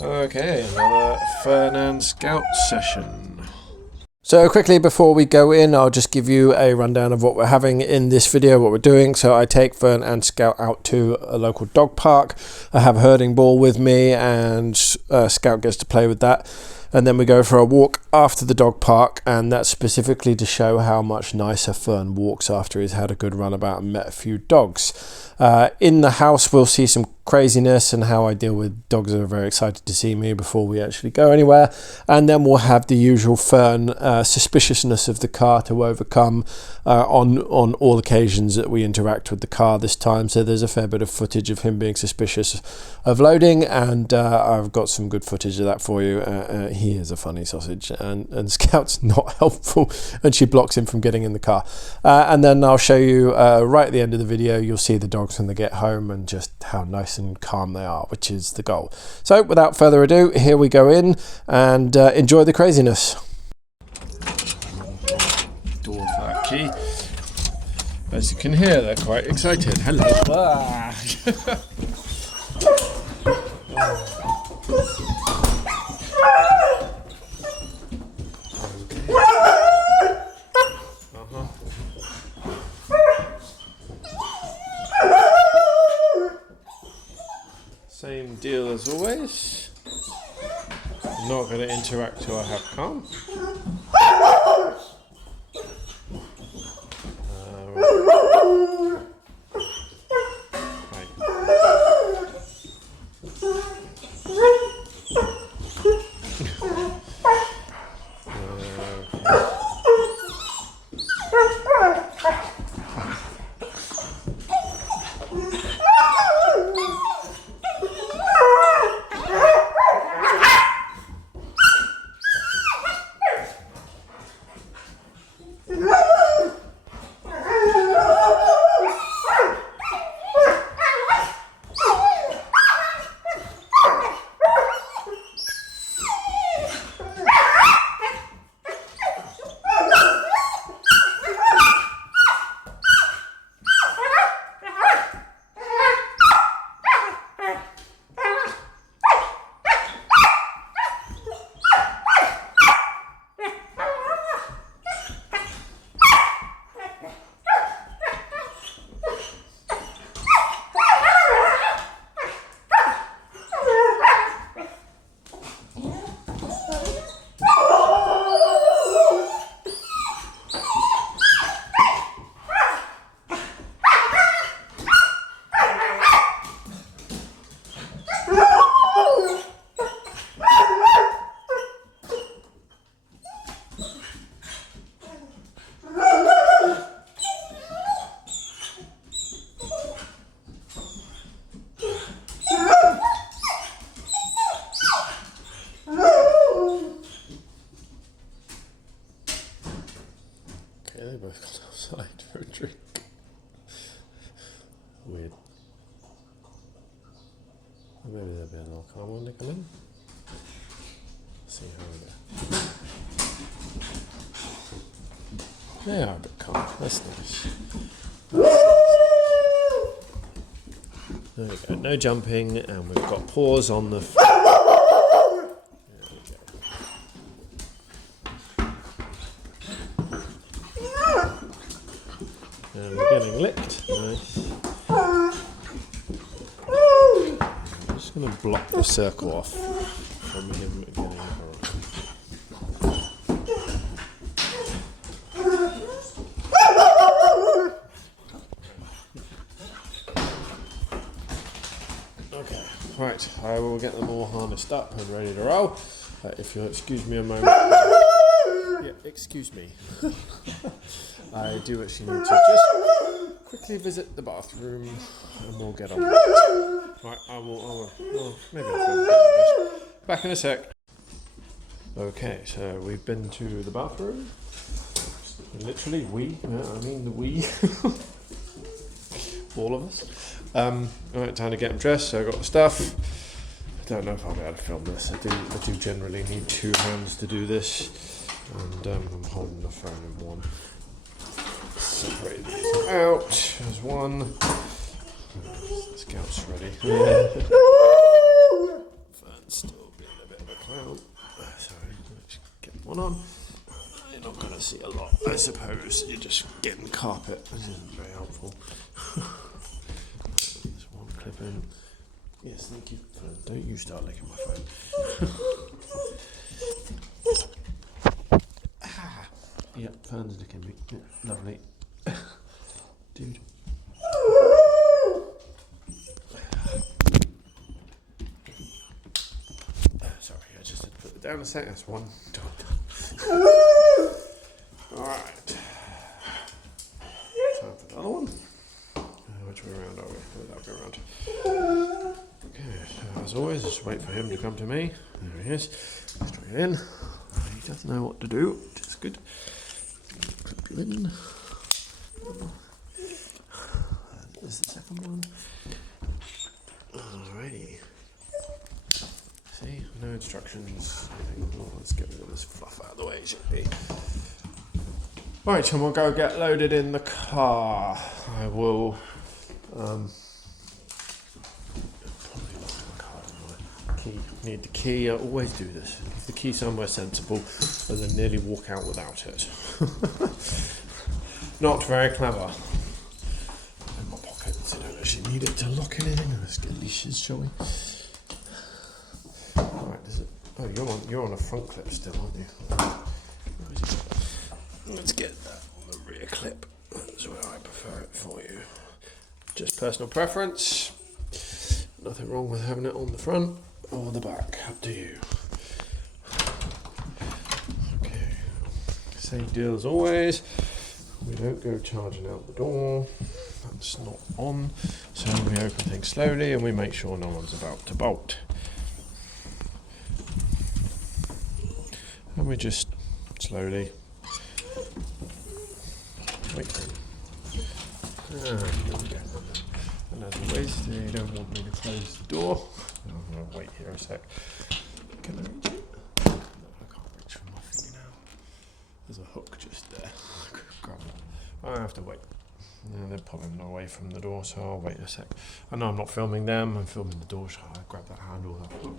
Okay, another Fern Scout session. So quickly before we go in, I'll just give you a rundown of what we're having in this video, what we're doing. So I take Fern and Scout out to a local dog park. I have a herding ball with me and Scout gets to play with that. And then we go for a walk after the dog park, and that's specifically to show how much nicer Fern walks after he's had a good run about and met a few dogs. In the house we'll see some craziness and how I deal with dogs that are very excited to see me before we actually go anywhere, and then we'll have the usual Fern suspiciousness of the car to overcome on all occasions that we interact with the car this time. So there's a fair bit of footage of him being suspicious of loading, and I've got some good footage of that for you. He is a funny sausage, and Scout's not helpful, and she blocks him from getting in the car. And then I'll show you right at the end of the video, you'll see the dogs when they get home and just how nice and calm they are, which is the goal. So without further ado, here we go in and enjoy the craziness. Door for that key. As you can hear, they're quite excited. Hello. Same deal as always. I'm not going to interact till I have calm. They both got outside for a drink. Weird. Maybe they'll be a little calm when they come in. See how they are a bit calm. That's nice. There we go. No jumping, and we've got paws on the. And we're getting licked. Nice. I'm just going to block the circle off from him getting her. Okay, right. I will get them all harnessed up and ready to roll. If you'll excuse me a moment. Yeah, excuse me. I do actually need to just quickly visit the bathroom and we'll get on with it. Right, I will maybe I'll film this. Back in a sec. Okay, so we've been to the bathroom. Literally, we. All of us. Alright, time to get them dressed, so I've got the stuff. I don't know if I'll be able to film this. I do generally need two hands to do this. And I'm holding the phone in one. Separate these out as one. The Scout's ready. Fern still being a bit of a clown. Sorry, let's get one on. You're not going to see a lot, I suppose. You're just getting carpet. This isn't very helpful. There's one clip in. Yes, thank you. Don't you start licking my phone. Yeah, Fern's licking me. Yeah, lovely. Dude. Sorry, I just had to put it down a sec. That's one dog. Alright. Time for the other one. Which way around are we? That'll go around. Okay, so as always, just wait for him to come to me. There he is. Straight in. He doesn't know what to do, which is good. Clip you in. There's the second one. Alrighty. See, no instructions. Oh, let's get rid of this fluff out of the way, it should be. Right, and we'll go get loaded in the car. I will probably lock the car in my key. Need the key. I always do this. Leave the key somewhere sensible and then nearly walk out without it. Not very clever. In my pocket, so I don't actually need it to lock anything. Let's get leashes, shall we? Alright, is it? Oh, you're on a front clip still, aren't you? Let's get that on the rear clip. That's where I prefer it for you. Just personal preference. Nothing wrong with having it on the front or the back. Up to you. Okay. Same deal as always. We don't go charging out the door. That's not on. So we open things slowly and we make sure no one's about to bolt. And we just slowly wait. There we go. And as always, they don't want me to close the door. I'm going to wait here a sec. Can I reach it? No, I can't reach from my finger now. There's a hook just there. Grab it. I have to wait. And they're pulling away from the door, so I'll wait a sec. I know I'm not filming them, I'm filming the door, so I grab that handle, that hook.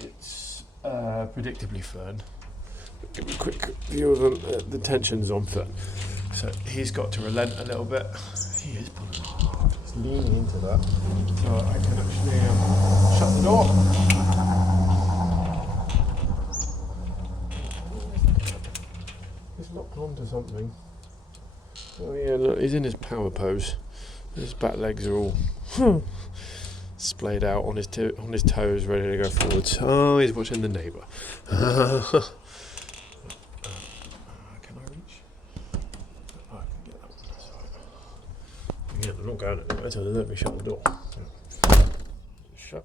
It's predictably Fern. Give me a quick view of them. The tension's on Fern. So he's got to relent a little bit. He is pulling hard. He's leaning into that. So I can actually shut the door. He's locked onto something. Oh yeah, look, he's in his power pose. His back legs are all splayed out on his toes, ready to go forwards. Oh, he's watching the neighbour. Can I reach? Oh, I can get that one. That's right. Yeah, they're not going anywhere until they let me shut the door. Shut.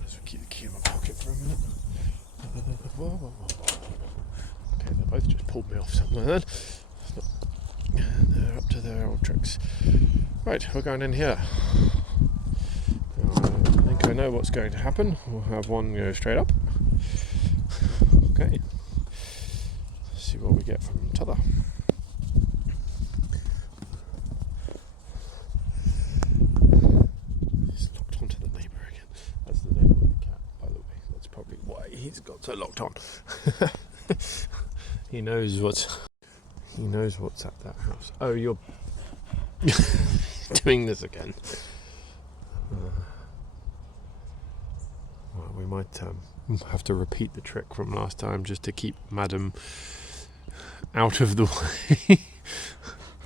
Let's keep the key in my pocket for a minute. Okay, they both just pulled me off somewhere then. They're up to their old tricks. Right, we're going in here. I think I know what's going to happen. We'll have one go straight up. Okay. Let's see what we get from t'other. He's locked onto the neighbour again. That's the neighbour with the cat, by the way. That's probably why he's got so locked on. He knows what's at that house. Oh, you're doing this again. Well, we might have to repeat the trick from last time just to keep Madam out of the way.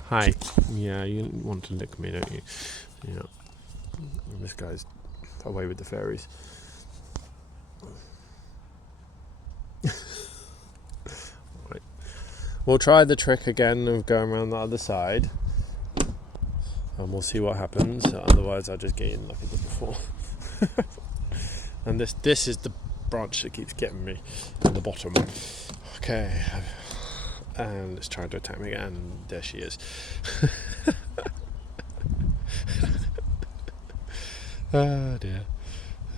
Hi. Yeah, you want to lick me, don't you? Yeah. This guy's away with the fairies. Right. We'll try the trick again of going around the other side. And we'll see what happens. Otherwise, I'll just get in like I did before. And this is the branch that keeps getting me at the bottom. Okay. And let's try to attack me again. There she is. Oh dear.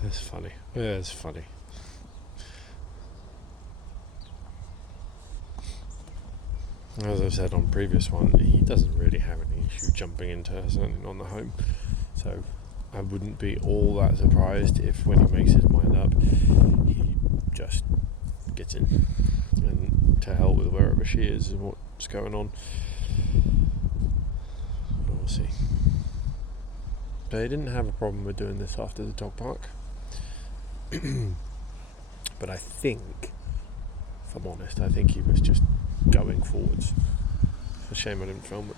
That's funny. Yeah, it's funny. As I've said on previous one, he doesn't really have any issue jumping into something on the home. So I wouldn't be all that surprised if when he makes his mind up, he just gets in and to hell with wherever she is and what's going on. We'll see. But he didn't have a problem with doing this after the dog park. But I think, if I'm honest, I think he was just going forwards. It's a shame I didn't film it.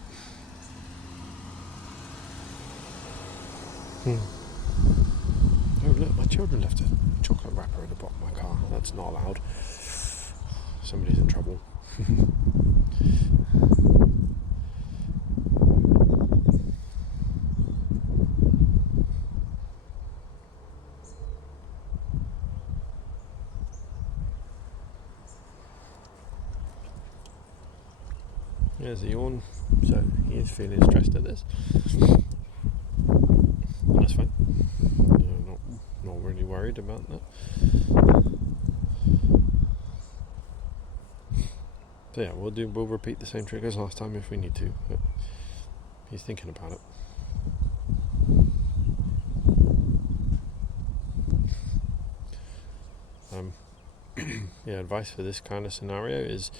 Oh look, my children left a chocolate wrapper in the bottom of my car. That's not allowed. Somebody's in trouble. There's the yawn, so he is feeling stressed at this. That's fine. Not really worried about that. So yeah, we'll repeat the same trick as last time if we need to. But he's thinking about it. Yeah, advice for this kind of scenario is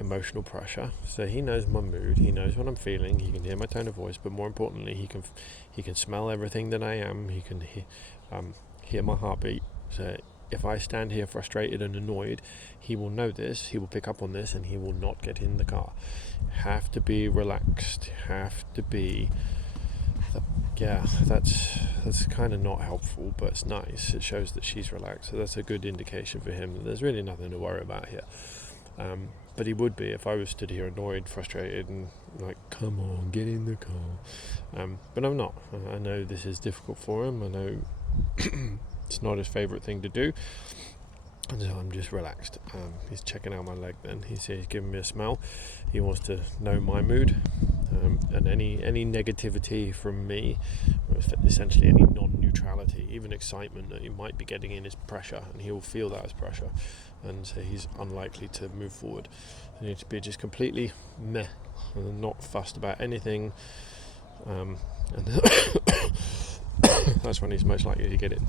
emotional pressure. So he knows my mood, he knows what I'm feeling, he can hear my tone of voice, but more importantly, he can smell everything that I am. He can hear my heartbeat. So if I stand here frustrated and annoyed, he will know this, he will pick up on this, and he will not get in the car. Have to be relaxed, have to be... Yeah, that's kind of not helpful, but it's nice. It shows that she's relaxed, so that's a good indication for him that there's really nothing to worry about here. But he would be if I was stood here annoyed, frustrated, and like, come on, get in the car. But I'm not. I know this is difficult for him. I know it's not his favourite thing to do. And so I'm just relaxed. He's checking out my leg then. He's giving me a smell. He wants to know my mood. And any negativity from me, or essentially any non-neutrality, even excitement that he might be getting in, is pressure, and he will feel that as pressure. And so he's unlikely to move forward. He needs to be just completely meh and not fussed about anything. And that's when he's most likely to get it.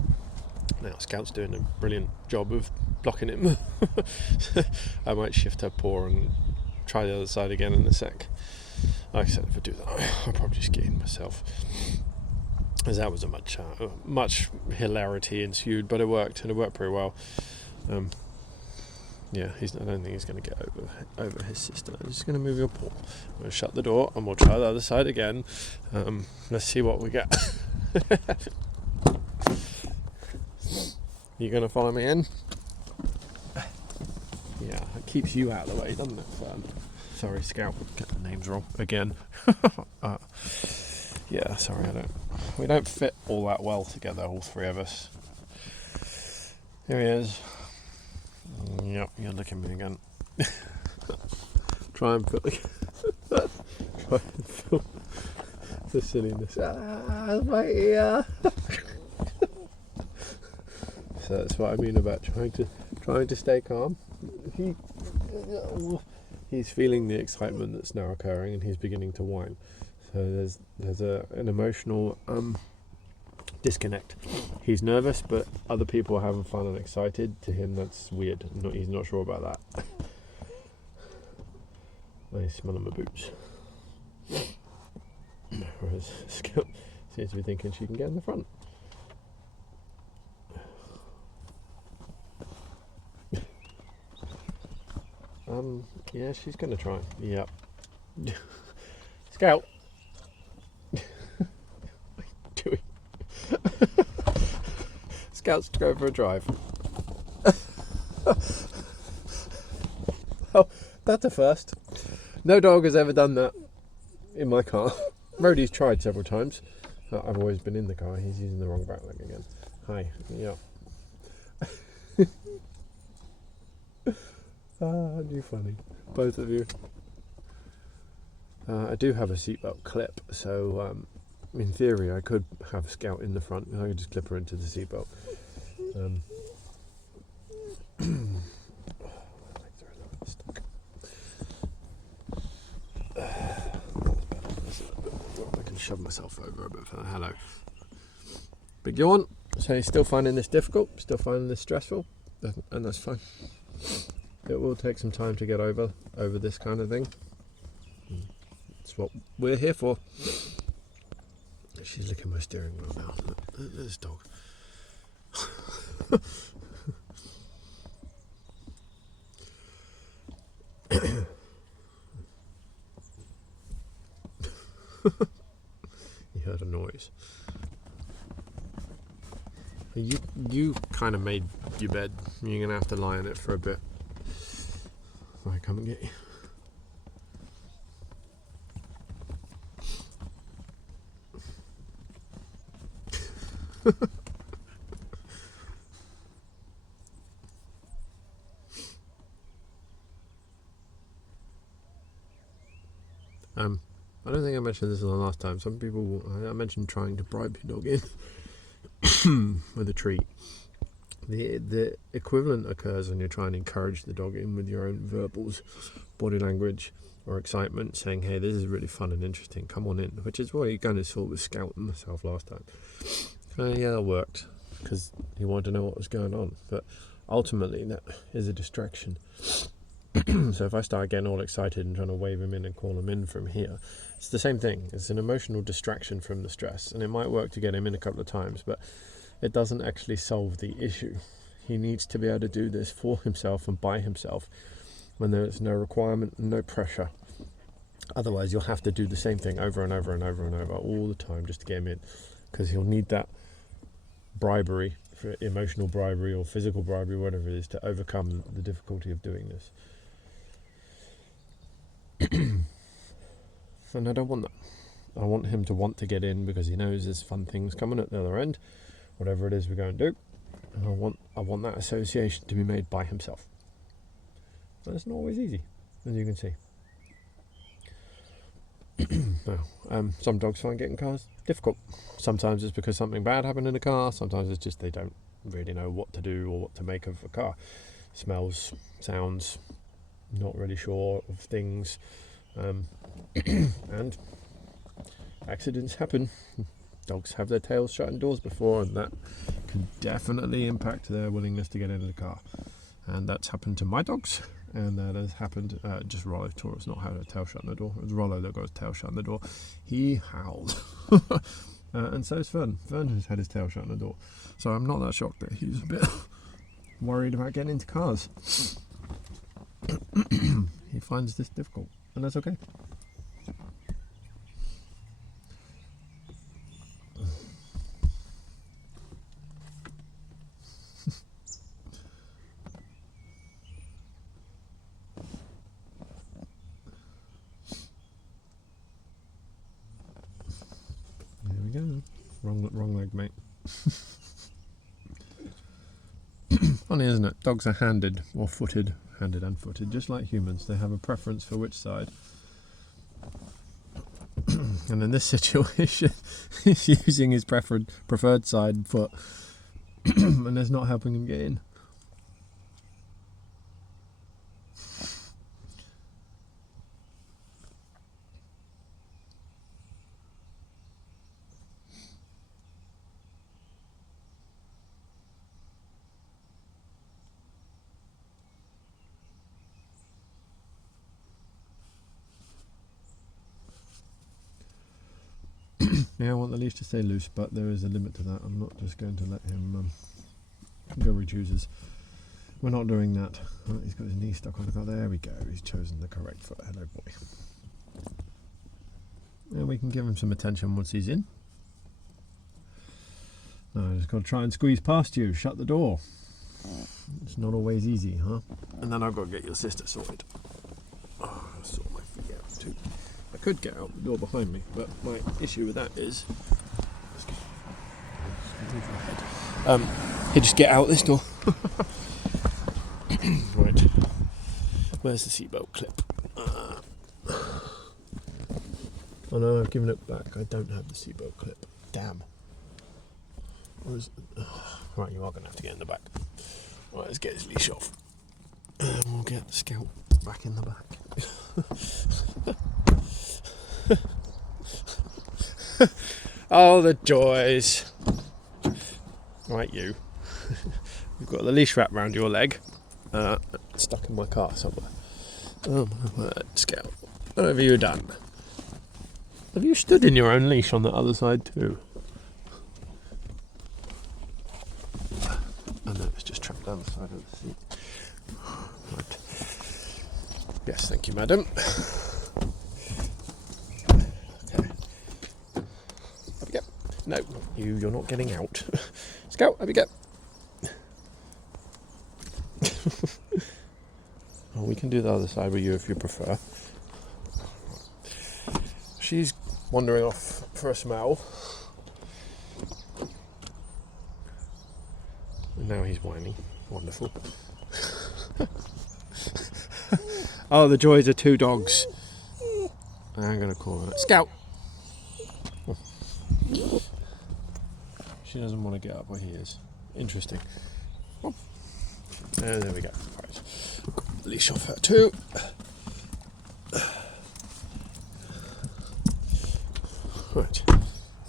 Now Scout's doing a brilliant job of blocking him. I might shift her paw and try the other side again in a sec. Like I said, if I do that, I'll probably just get in myself. As that was a much hilarity ensued, but it worked, and it worked pretty well. Yeah, I don't think he's going to get over his sister. I'm just going to move your paw. I'm going to shut the door, and we'll try the other side again. Let's see what we get. You going to follow me in? Yeah, it keeps you out of the way, doesn't it, Fern? Sorry, Scout, get the names wrong again. Yeah, sorry, we don't fit all that well together, all three of us. Here he is. Yep, you're looking at me again. Try and feel the silliness. My ear. So that's what I mean about trying to stay calm. He's feeling the excitement that's now occurring, and he's beginning to whine. So there's an emotional disconnect. He's nervous, but other people are having fun and excited. To him, that's weird. He's not sure about that. I smell my boots. Whereas Scout seems to be thinking she can get in the front. Yeah, she's going to try. Yep. Scout. What are you doing? Scout's to go for a drive. Oh, that's a first. No dog has ever done that in my car. Rhodey's tried several times. I've always been in the car. He's using the wrong back leg again. Hi. Yeah. Aren't you funny? Both of you. I do have a seatbelt clip, so in theory I could have Scout in the front and I could just clip her into the seatbelt. I can shove myself over a bit further. Hello. Big yawn. So you're still finding this difficult, still finding this stressful, and that's fine. It will take some time to get over this kind of thing. It's what we're here for. She's licking my steering wheel now. There's dog. You heard a noise. You kind of made your bed. You're gonna have to lie in it for a bit. Right, come and get you. I don't think I mentioned this the last time. Some people, I mentioned trying to bribe your dog in with a treat. The equivalent occurs when you're trying to encourage the dog in with your own verbals, body language, or excitement, saying, hey, this is really fun and interesting, come on in, which is what you kind of saw with Scout and myself last time. Yeah, that worked, because he wanted to know what was going on, but ultimately that is a distraction. So if I start getting all excited and trying to wave him in and call him in from here, it's the same thing. It's an emotional distraction from the stress, and it might work to get him in a couple of times, but it doesn't actually solve the issue. He needs to be able to do this for himself and by himself when there's no requirement and no pressure. Otherwise, you'll have to do the same thing over and over and over and over all the time just to get him in, because he'll need that bribery, for emotional bribery or physical bribery, whatever it is, to overcome the difficulty of doing this. And I don't want that. I want him to want to get in because he knows there's fun things coming at the other end, whatever it is we're going to do. And I want that association to be made by himself. And it's not always easy, as you can see. Now, some dogs find getting cars difficult. Sometimes it's because something bad happened in the car. Sometimes it's just they don't really know what to do or what to make of a car. Smells, sounds, not really sure of things, and accidents happen. Dogs have their tails shutting doors before, and that can definitely impact their willingness to get into the car. And that's happened to my dogs, and that has happened, just Rollo Taurus not had a tail shut on the door. It was Rollo that got his tail shut on the door. He howled. And so is Fern. Fern has had his tail shut on the door. So I'm not that shocked that he's a bit worried about getting into cars. He finds this difficult, and that's okay. There we go. Wrong leg, mate. Funny, isn't it? Dogs are handed and footed, just like humans. They have a preference for which side. And in this situation, he's using his preferred side foot, and it's not helping him get in. Yeah, I want the leash to stay loose, but there is a limit to that. I'm not just going to let him go where he chooses. We're not doing that. Oh, he's got his knee stuck on the car. There we go. He's chosen the correct foot. Hello, boy. And we can give him some attention once he's in. No, I just got to try and squeeze past you. Shut the door. It's not always easy, huh? And then I've got to get your sister sorted. Oh, I saw my feet out too. I could get out the door behind me, but my issue with that is you just get out this door. Right, where's the seatbelt clip? Oh no, I've given it back. I don't have the seatbelt clip. Damn. Right, you are going to have to get in the back. Right, let's get his leash off, and we'll get the Scout back in the back. Oh, the joys. Right, you. You've got the leash wrapped around your leg, stuck in my car somewhere. Oh my word, Scout. What have you done? Have you stood in your own leash on the other side too? Oh no, it's just trapped down the side of the seat. Right. Yes, thank you, madam. Okay. Up you go. No, you're not getting out. Scout, up you go. Well, we can do the other side with you if you prefer. She's wandering off for a smell. And now he's whining. Wonderful. Oh, the joys of two dogs. I'm going to call it Scout. She doesn't want to get up where he is. Interesting. And there we go. Right. Got leash off her too. Right.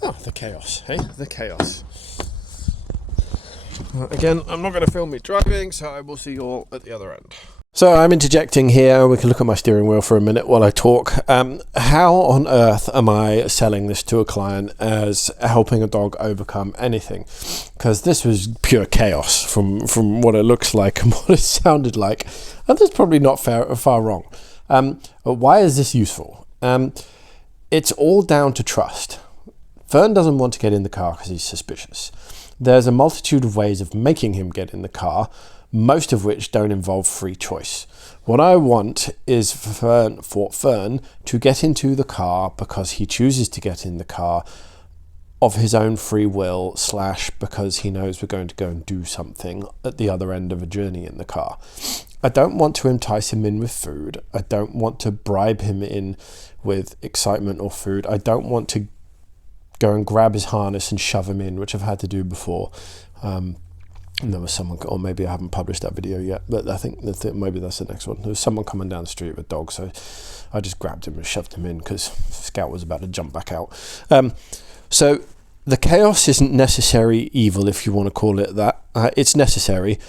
Oh, the chaos, hey? The chaos. Again, I'm not going to film me driving, so I will see you all at the other end. So I'm interjecting here. We can look at my steering wheel for a minute while I talk. How on earth am I selling this to a client as helping a dog overcome anything? Because this was pure chaos from what it looks like and what it sounded like. And that's probably not far wrong. Why is this useful? It's all down to trust. Fern doesn't want to get in the car because he's suspicious. There's a multitude of ways of making him get in the car, most of which don't involve free choice. What I want is for Fern to get into the car because he chooses to get in the car of his own free will / because he knows we're going to go and do something at the other end of a journey in the car. I don't want to entice him in with food. I don't want to bribe him in with excitement or food. I don't want to go and grab his harness and shove him in, which I've had to do before. And there was someone, or maybe I haven't published that video yet, but I think maybe that's the next one. There was someone coming down the street with a dog, so I just grabbed him and shoved him in because Scout was about to jump back out. So the chaos isn't necessary evil, if you want to call it that. It's necessary.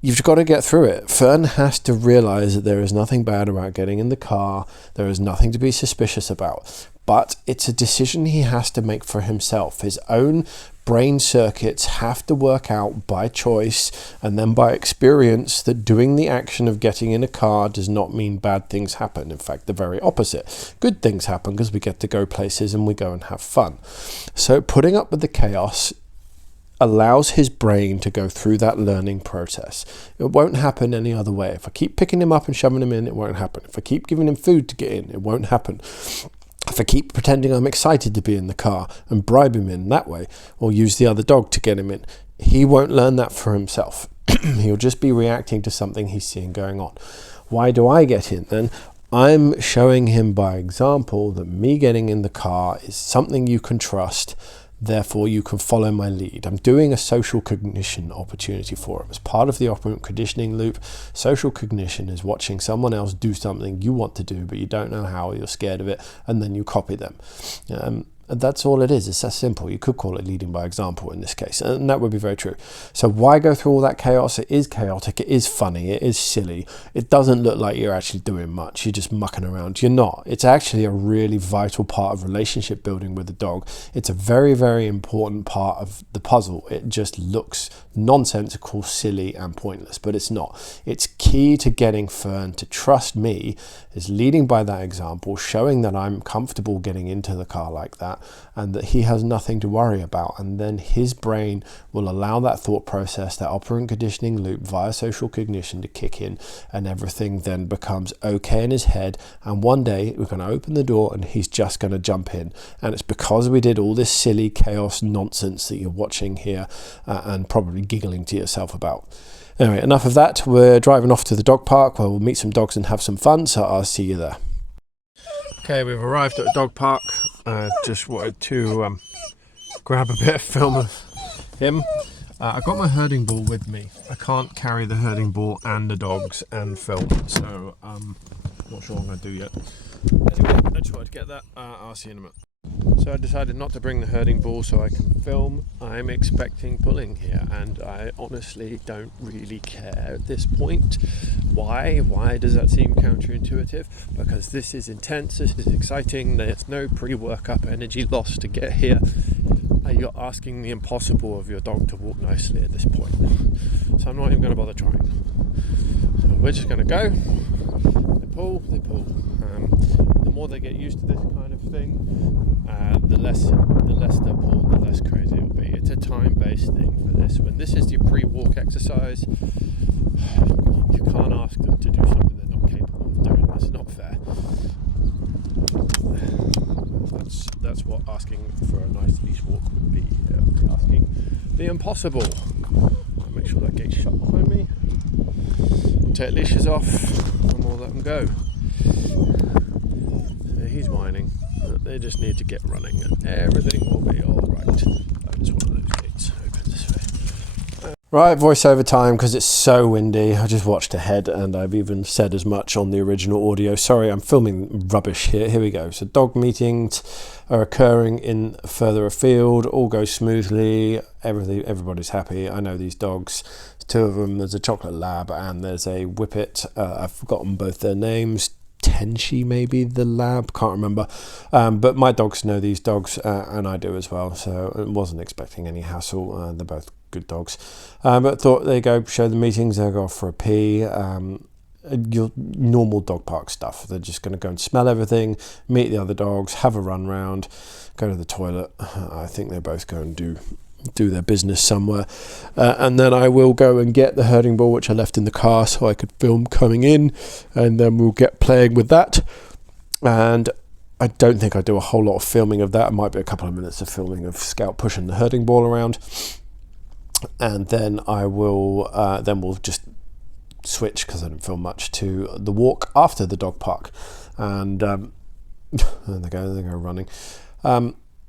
You've got to get through it. Fern has to realize that there is nothing bad about getting in the car. There is nothing to be suspicious about. But it's a decision he has to make for himself. His own brain circuits have to work out by choice and then by experience that doing the action of getting in a car does not mean bad things happen. In fact, the very opposite. Good things happen because we get to go places and we go and have fun. So putting up with the chaos allows his brain to go through that learning process. It won't happen any other way. If I keep picking him up and shoving him in, it won't happen. If I keep giving him food to get in, it won't happen. If I keep pretending I'm excited to be in the car and bribe him in that way, or use the other dog to get him in, he won't learn that for himself. He'll just be reacting to something he's seeing going on. Why do I get in then? I'm showing him by example that me getting in the car is something you can trust. Therefore, you can follow my lead. I'm doing a social cognition opportunity for him. As part of the operant conditioning loop, social cognition is watching someone else do something you want to do, but you don't know how, you're scared of it, and then you copy them. That's all it is. It's that simple. You could call it leading by example in this case, and that would be very true. So why go through all that chaos? It is chaotic. It is funny. It is silly. It doesn't look like you're actually doing much. You're just mucking around. You're not. It's actually a really vital part of relationship building with the dog. It's a very, very important part of the puzzle. It just looks nonsensical, silly, and pointless, but it's not. It's key to getting Fern to trust me, is leading by that example, showing that I'm comfortable getting into the car like that, and that he has nothing to worry about. And then his brain will allow that thought process, that operant conditioning loop via social cognition to kick in, and everything then becomes okay in his head. And one day we're going to open the door and he's just going to jump in. And it's because we did all this silly chaos nonsense that you're watching here and probably giggling to yourself about. Anyway, enough of that. We're driving off to the dog park where we'll meet some dogs and have some fun, so I'll see you there. Okay, we've arrived at the dog park. Just wanted to grab a bit of film of him. I got my herding ball with me. I can't carry the herding ball and the dogs and film, so not sure what I'm going to do yet. Anyway, I just wanted to get that. I'll see you in a minute. So I decided not to bring the herding bull so I can film. I'm expecting pulling here, and I honestly don't really care at this point. Why? Why does that seem counterintuitive? Because this is intense, this is exciting, there's no pre-workup energy loss to get here. You're asking the impossible of your dog to walk nicely at this point. So I'm not even going to bother trying. So we're just going to go. They pull, they pull. The more they get used to this kind of thing, the less they'll pull and the less crazy it'll be. It's a time-based thing for this. When this is your pre-walk exercise, you can't ask them to do something they're not capable of doing. That's not fair. That's what asking for a nice leash walk would be. Asking the impossible. I'll make sure that gate's shut behind me. We'll take leashes off and we'll let them go. So he's whining. They just need to get running and everything will be alright. Oh, it's one of those gates. Open this way. Right, voiceover time because it's so windy. I just watched ahead and I've even said as much on the original audio. Sorry, I'm filming rubbish here. Here we go. So dog meetings are occurring in further afield. All goes smoothly. Everybody's happy. I know these dogs. Two of them. There's a chocolate lab and there's a whippet. I've forgotten both their names. Tenshi, maybe the lab, can't remember, but my dogs know these dogs and I do as well, so I wasn't expecting any hassle. They're both good dogs, but thought they go show the meetings, they'll go off for a pee, your normal dog park stuff. They're just going to go and smell everything, meet the other dogs, have a run round, go to the toilet. I think they both go and do their business somewhere, and then I will go and get the herding ball which I left in the car so I could film coming in, and then we'll get playing with that. And I don't think I do a whole lot of filming of that. It might be a couple of minutes of filming of Scout pushing the herding ball around, and then I will then we'll just switch, because I didn't film much, to the walk after the dog park. And and they go running.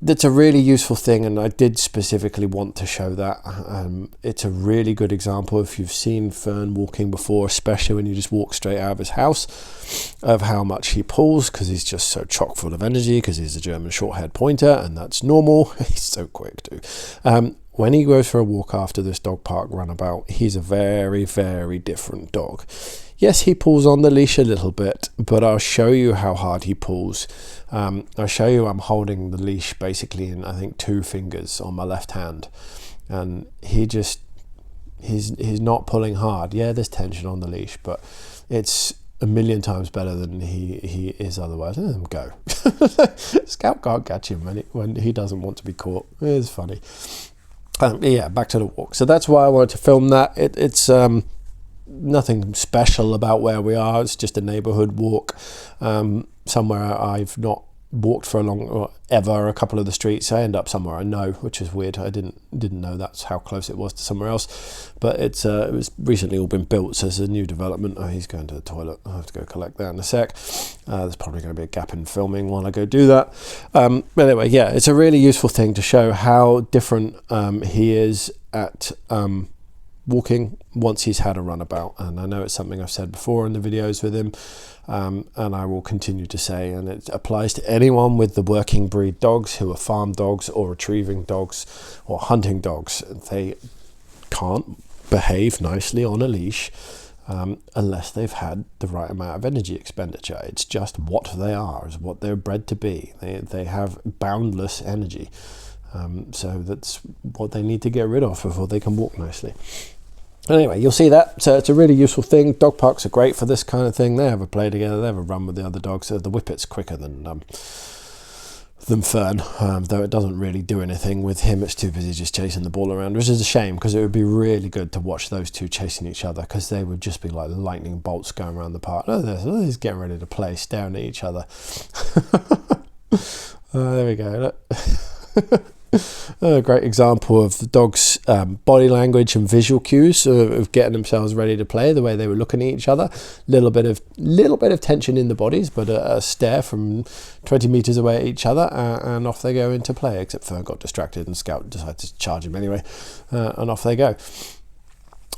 That's a really useful thing, and I did specifically want to show that. It's a really good example, if you've seen Fern walking before, especially when you just walk straight out of his house, of how much he pulls, because he's just so chock full of energy, because he's a German short-haired pointer, and that's normal. He's so quick too. When he goes for a walk after this dog park runabout, he's a very, very different dog. Yes, he pulls on the leash a little bit, but I'll show you how hard he pulls. I'll show you I'm holding the leash basically in, I think, 2 fingers on my left hand. And he's not pulling hard. Yeah, there's tension on the leash, but it's a million times better than he is otherwise. Let him go. Scout can't catch him when he doesn't want to be caught. It's funny. Yeah, back to the walk. So that's why I wanted to film that. It's nothing special about where we are. It's just a neighborhood walk, somewhere I've not walked for a couple of the streets. I end up somewhere I know, which is weird. I didn't know that's how close it was to somewhere else, but it was recently all been built, so it's a new development. Oh, he's going to the toilet. I'll have to go collect that in a sec. There's probably going to be a gap in filming while I go do that, but anyway, yeah, it's a really useful thing to show how different he is at walking once he's had a runabout. And I know it's something I've said before in the videos with him, and I will continue to say, and it applies to anyone with the working breed dogs who are farm dogs or retrieving dogs or hunting dogs. They can't behave nicely on a leash unless they've had the right amount of energy expenditure. It's just what they are, is what they're bred to be. They have boundless energy. So that's what they need to get rid of before they can walk nicely. Anyway, you'll see that. So it's a really useful thing. Dog parks are great for this kind of thing. They have a play together. They have a run with the other dogs. So the whippet's quicker than Fern, though it doesn't really do anything with him. It's too busy just chasing the ball around, which is a shame, because it would be really good to watch those two chasing each other, because they would just be like lightning bolts going around the park. Oh, he's getting ready to play, staring at each other. There we go. A great example of the dog's body language and visual cues of getting themselves ready to play, the way they were looking at each other. Little bit of tension in the bodies, but a stare from 20 meters away at each other, and off they go into play, except Fern got distracted and Scout decided to charge him anyway, and off they go.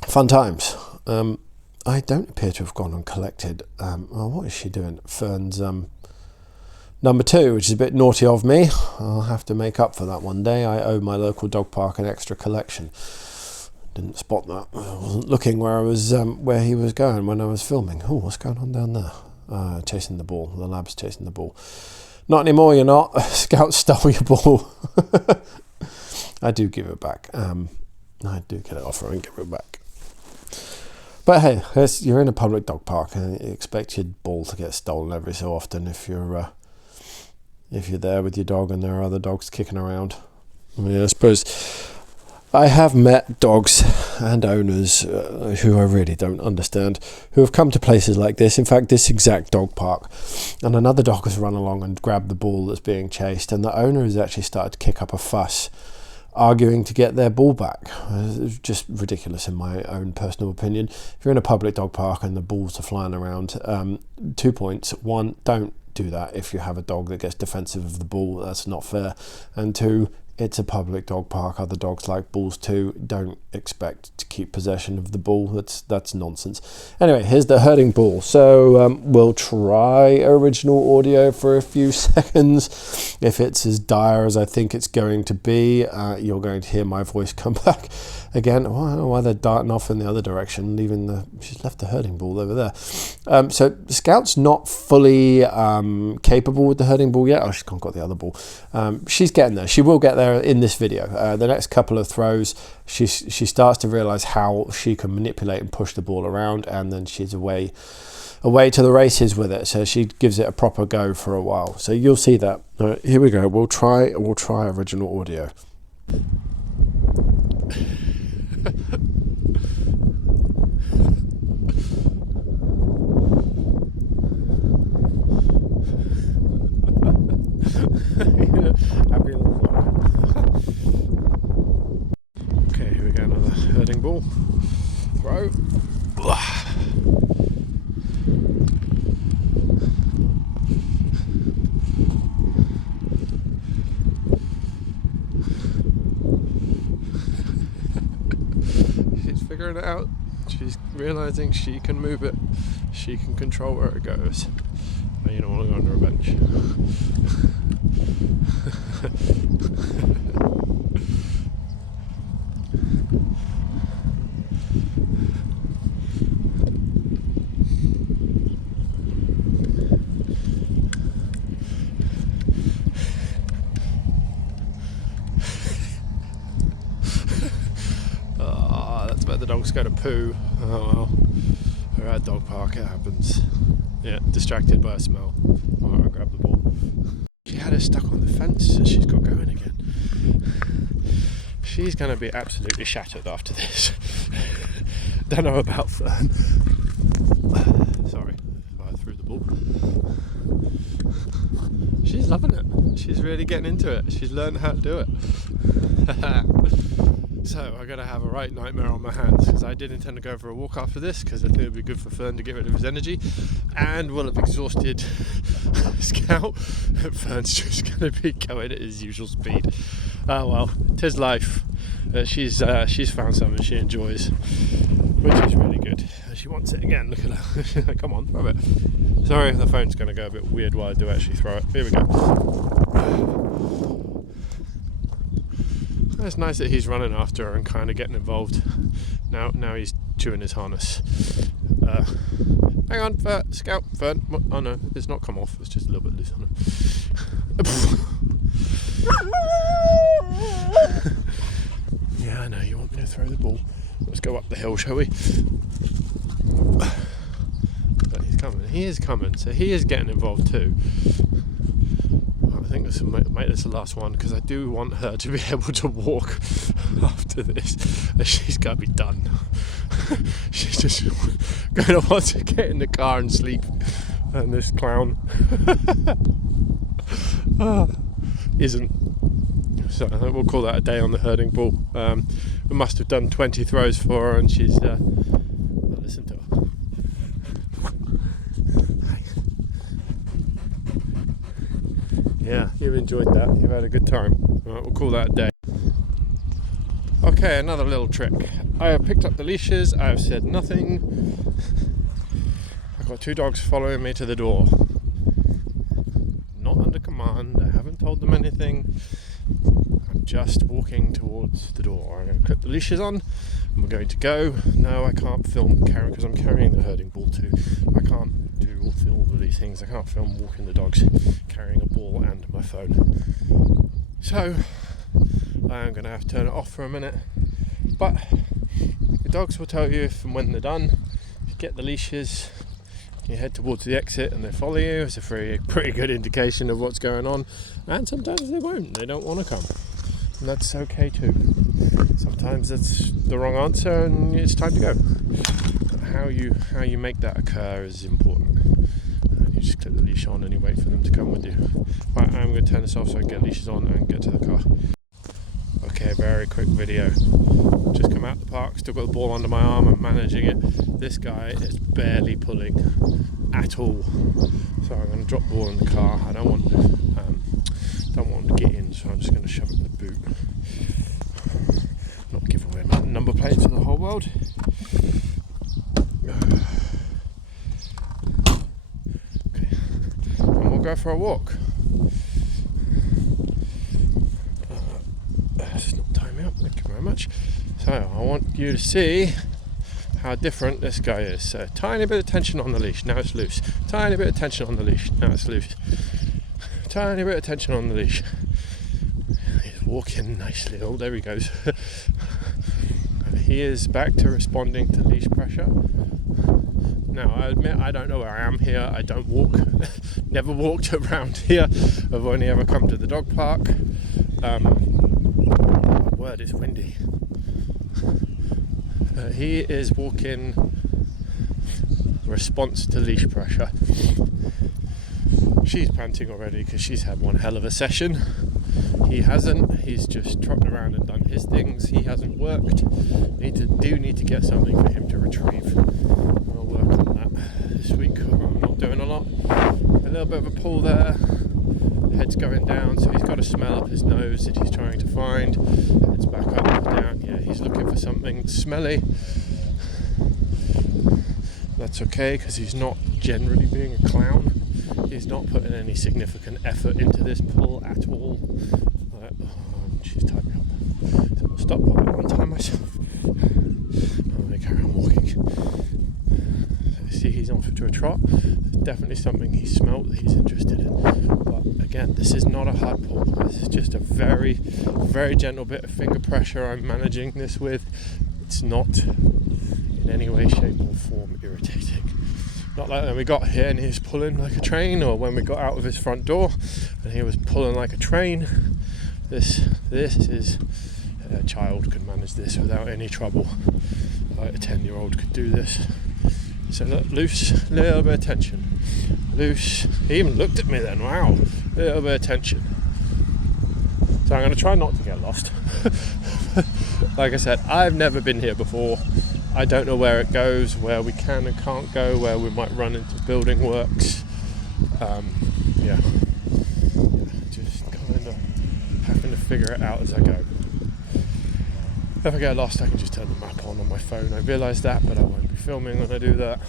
Fun times. I don't appear to have gone and collected well, what is she doing? Fern's no, Number 2, which is a bit naughty of me, I'll have to make up for that one day. I owe my local dog park an extra collection. Didn't spot that. I wasn't looking where I was, where he was going when I was filming. Oh, what's going on down there? Chasing the ball. The lab's chasing the ball. Not anymore, you're not. Scout stole your ball. I do give it back. I do get it off her and give it back. But hey, you're in a public dog park and you expect your ball to get stolen every so often if you're there with your dog and there are other dogs kicking around. I mean, I suppose I have met dogs and owners who I really don't understand, who have come to places like this. In fact, this exact dog park, and another dog has run along and grabbed the ball that's being chased, and the owner has actually started to kick up a fuss, arguing to get their ball back. It's just ridiculous in my own personal opinion. If you're in a public dog park and the balls are flying around, 2 points. 1, don't do that if you have a dog that gets defensive of the ball. That's not fair. And 2, it's a public dog park. Other dogs like balls too. Don't expect to keep possession of the ball. That's nonsense. Anyway, here's the herding ball. So we'll try original audio for a few seconds. If it's as dire as I think it's going to be, you're going to hear my voice come back again. Oh, I don't know why they're darting off in the other direction, she's left the herding ball over there. So Scout's not fully capable with the herding ball yet. Oh, she's got the other ball. She's getting there. She will get there in this video. The next couple of throws, she starts to realize how she can manipulate and push the ball around, and then she's away to the races with it. So she gives it a proper go for a while. So you'll see that. Here we go. We'll try original audio. Happy little dog. Okay, here we go, another herding ball. Throw. She's figuring it out. She's realizing she can move it. She can control where it goes. But you don't want to go under a bench. That's where the dogs go to poo. Oh well. We're at a dog park, it happens. Yeah, distracted by a smell. Alright, I'll grab the ball. She had her stuck on the fence, so she's got going again. She's going to be absolutely shattered after this. Don't know about Fern. Sorry, I threw the ball. She's loving it. She's really getting into it. She's learned how to do it. So I'm going to have a right nightmare on my hands, because I did intend to go for a walk after this, because I think it would be good for Fern to get rid of his energy, and will have exhausted Scout. Fern's just going to be going at his usual speed. Oh well, 'tis life. She's found something she enjoys, which is really good. She wants it again. Look at her. She's like, come on, throw it. Sorry, the phone's going to go a bit weird while I do actually throw it. Here we go. It's nice that he's running after her and kind of getting involved. Now he's chewing his harness. Hang on, Scout, Fern. Oh no, it's not come off. It's just a little bit loose on him. Yeah, I know, you want me to throw the ball. Let's go up the hill, shall we? But he's coming. He is coming, so he is getting involved too. I think this will make this the last one, because I do want her to be able to walk after this. She's got to be done. She's just going to want to get in the car and sleep. And this clown isn't. So I think we'll call that a day on the herding ball. We must have done 20 throws for her, and she's listen to her. Yeah, you've enjoyed that. You've had a good time. Right, we'll call that a day. Okay, another little trick. I have picked up the leashes. I have said nothing. I've got 2 dogs following me to the door. Not not under command. I haven't told them anything. I'm just walking towards the door. I'm going to clip the leashes on and we're going to go. No, I can't film because I'm carrying the herding ball too. I can't do all of these things. I can't film walking the dogs, carrying a ball and my phone. So I'm going to have to turn it off for a minute. But the dogs will tell you if and when they're done. If you get the leashes, you head towards the exit and they follow you. It's a pretty good indication of what's going on. And sometimes they won't. They don't want to come. And that's okay too. Sometimes that's the wrong answer and it's time to go. How you make that occur is important. And you just clip the leash on and you wait for them to come with you. Right, I'm going to turn this off so I can get leashes on and get to the car. Okay, very quick video. Just come out the park, still got the ball under my arm, I'm managing it. This guy is barely pulling at all. So I'm going to drop the ball in the car. I don't want him to get in, so I'm just going to shove it in the boot. Not give away my number plate to the whole world. Okay, and we'll go for a walk. This is not timing up, thank you very much. So I want you to see how different this guy is. So tiny bit of tension on the leash, now it's loose. Tiny bit of tension on the leash, now it's loose. Tiny bit of tension on the leash. He's walking nicely. Oh, there he goes. He is back to responding to leash pressure. Now, I admit I don't know where I am here. I don't walk. Never walked around here. I've only ever come to the dog park. Word, it's windy. He is walking response to leash pressure. She's panting already because she's had one hell of a session. He hasn't. He's just trotted around and done his things. He hasn't worked. Need to get something for him to retrieve. I'll work on that this week. I'm not doing a lot. A little bit of a pull there. Head's going down, so he's got a smell up his nose that he's trying to find. Head's back up, down. Yeah, he's looking for something smelly. That's okay because he's not generally being a clown. He's not putting any significant effort into this pull at all. She's tied me up. So we'll stop while I untie myself. I'm going to carry on walking. So see, he's off to a trot. There's definitely something he smelt that he's interested in. But again, this is not a hard pull. This is just a very, very gentle bit of finger pressure I'm managing this with. It's not in any way, shape or form irritating. Not like when we got here and he was pulling like a train, or when we got out of his front door and he was pulling like a train. This is, a child could manage this without any trouble. Like a 10-year-old could do this. So look, loose, little bit of tension. Loose. He even looked at me then, wow. Little bit of tension. So I'm going to try not to get lost. Like I said, I've never been here before. I don't know where it goes, where we can and can't go, where we might run into building works. Just kind of having to figure it out as I go. If I get lost, I can just turn the map on my phone. I realise that, but I won't be filming when I do that.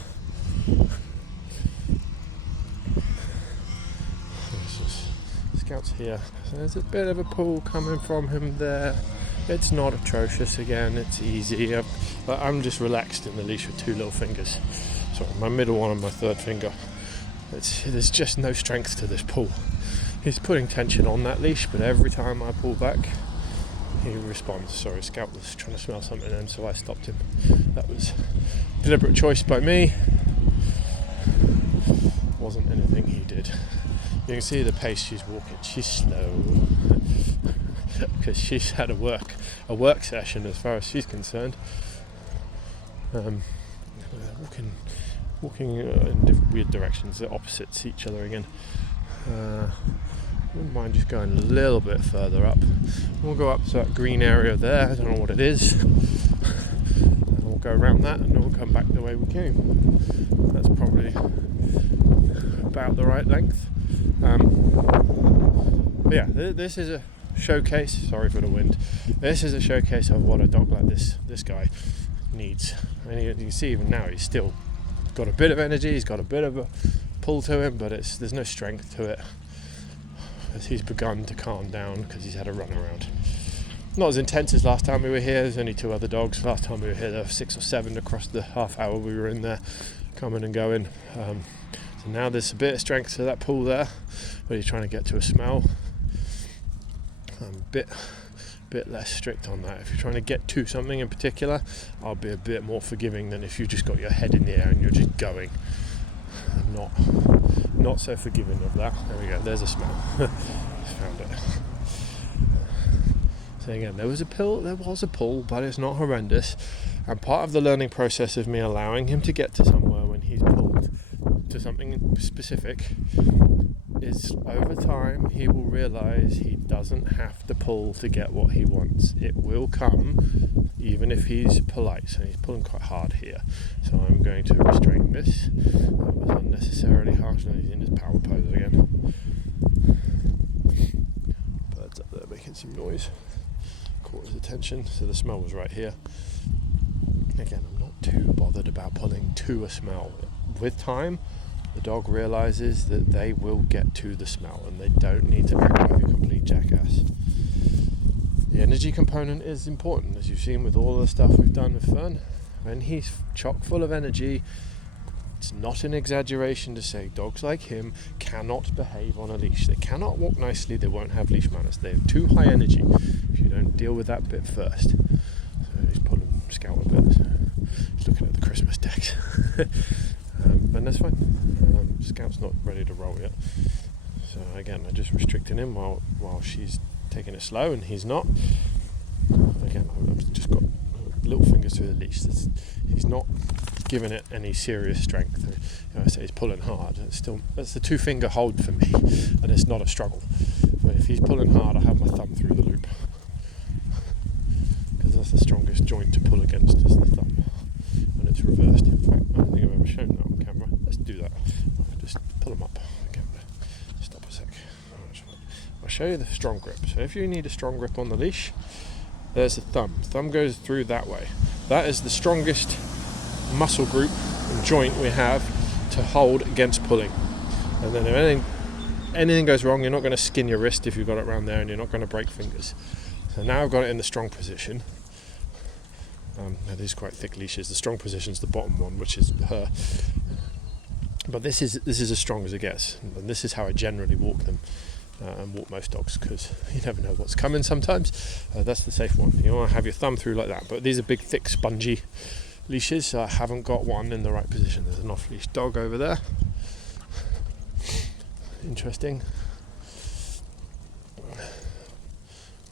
Scout's here. So there's a bit of a pull coming from him there. It's not atrocious again, it's easy. But I'm just relaxed in the leash with two little fingers. Sorry, my middle one and my third finger. There's just no strength to this pull. He's putting tension on that leash, but every time I pull back, he responds. Sorry, Scout was trying to smell something then, so I stopped him. That was a deliberate choice by me. Wasn't anything he did. You can see the pace she's walking. She's slow. Because she's had a work session as far as she's concerned. Walking in different weird directions, the opposites each other again. Wouldn't mind just going a little bit further up. We'll go up to that green area there. I don't know what it is. And we'll go around that, and then we'll come back the way we came. That's probably about the right length. But yeah, this is a showcase. Sorry for the wind. This is a showcase of what a dog like this guy needs. And you can see even now he's still got a bit of energy. He's got a bit of a pull to him, but there's no strength to it. as he's begun to calm down because he's had a run around. Not as intense as last time we were here. There's only 2 other dogs. Last time we were here there were 6 or 7 across the half hour we were in there, coming and going. So now there's a bit of strength to that pull there, but he's trying to get to a smell. A bit less strict on that. If you're trying to get to something in particular, I'll be a bit more forgiving than if you just got your head in the air and you're just going. I'm not so forgiving of that. There we go, there's a smell. Found it. So again, there was a pull, but it's not horrendous. And part of the learning process of me allowing him to get to somewhere when he's pulled to something specific is, over time he will realise he doesn't have to pull to get what he wants. It will come, even if he's polite. So he's pulling quite hard here. So I'm going to restrain this. That was unnecessarily harsh. Now he's in his power pose again. Birds up there making some noise. Caught his attention. So the smell was right here. Again, I'm not too bothered about pulling to a smell. With time, the dog realises that they will get to the smell and they don't need to act like a complete jackass. The energy component is important, as you've seen with all the stuff we've done with Fern. When he's chock full of energy, it's not an exaggeration to say dogs like him cannot behave on a leash. They cannot walk nicely, they won't have leash manners. They have too high energy if you don't deal with that bit first. So he's pulling Scout a bit. So he's looking at the Christmas decks. And that's fine. Scout's not ready to roll yet. So again, I'm just restricting him while she's taking it slow and he's not. Again, I've just got little fingers through the leash. He's not giving it any serious strength. You know, I say he's pulling hard. That's the 2-finger hold for me, and it's not a struggle. But if he's pulling hard, I have my thumb through the loop, because that's the strongest joint to pull against is the thumb. And it's reversed. In fact, I don't think I've ever shown that on camera. Let's do that. I'll just pull them up. Okay, stop a sec. I'll show you the strong grip. So if you need a strong grip on the leash, there's the thumb. Thumb goes through that way. That is the strongest muscle group and joint we have to hold against pulling. And then if anything goes wrong, you're not going to skin your wrist if you've got it around there, and you're not going to break fingers. So now I've got it in the strong position. Now these quite thick leashes. The strong position is the bottom one, which is her. But this is as strong as it gets, and this is how I generally walk them and walk most dogs, because you never know what's coming sometimes. That's the safe one. You want to have your thumb through like that. But these are big, thick, spongy leashes, so I haven't got one in the right position. There's an off-leash dog over there. Interesting.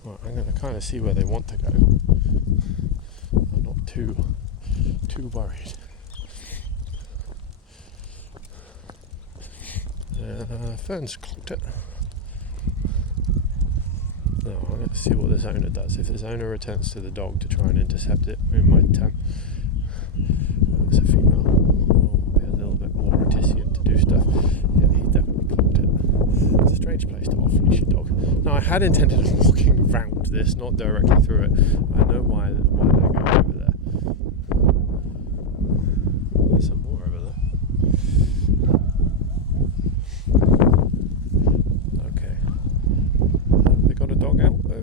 Right, I'm going to kind of see where they want to go. I'm not too worried. Fern's clocked it. Now let's see what this owner does. If this owner returns to the dog to try and intercept it, we might it's a female. We'll be a little bit more reticent to do stuff. Yeah, he's definitely clocked it. It's a strange place to off-leash a dog. Now, I had intended on walking around this, not directly through it. I know why they're going over there. There's some more over there. Okay. Have they got a dog out over there?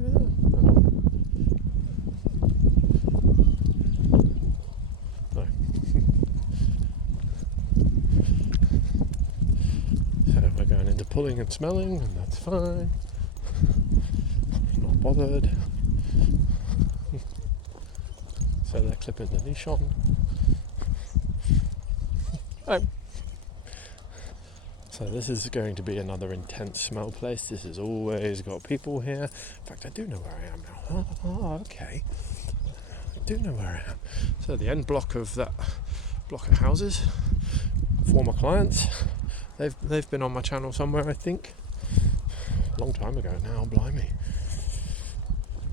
No. So we're going into pulling and smelling, and that's fine. Not bothered. So they're clipping the leash on. Oh. So this is going to be another intense smell place. This has always got people here. In fact, I do know where I am now. Oh, okay. I do know where I am. So the end block of that block of houses, former clients, they've been on my channel somewhere, I think. A long time ago now, blimey.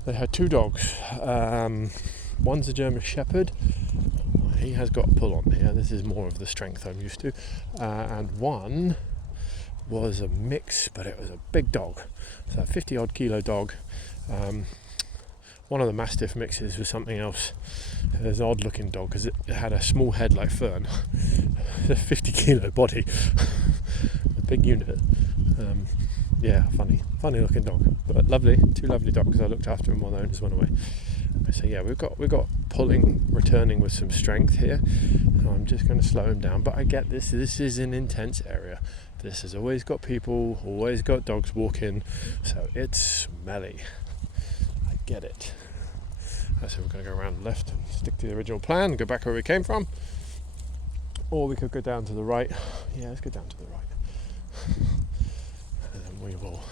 They had 2 dogs. One's a German Shepherd. He has got a pull on here. This is more of the strength I'm used to. And one was a mix, but it was a big dog. So a 50-odd kilo dog. One of the Mastiff mixes was something else. It was an odd looking dog because it had a small head like Fern. A 50 kilo body. A big unit. Yeah, funny looking dog, but lovely. Two lovely dogs. I looked after him while the owners went away. So yeah, we've got pulling, returning with some strength here. I'm just going to slow him down, but I get this. This is an intense area. This has always got people, always got dogs walking, so it's smelly. I get it. So we're going to go around left and stick to the original plan, go back where we came from, or we could go down to the right. Yeah, let's go down to the right, and then we will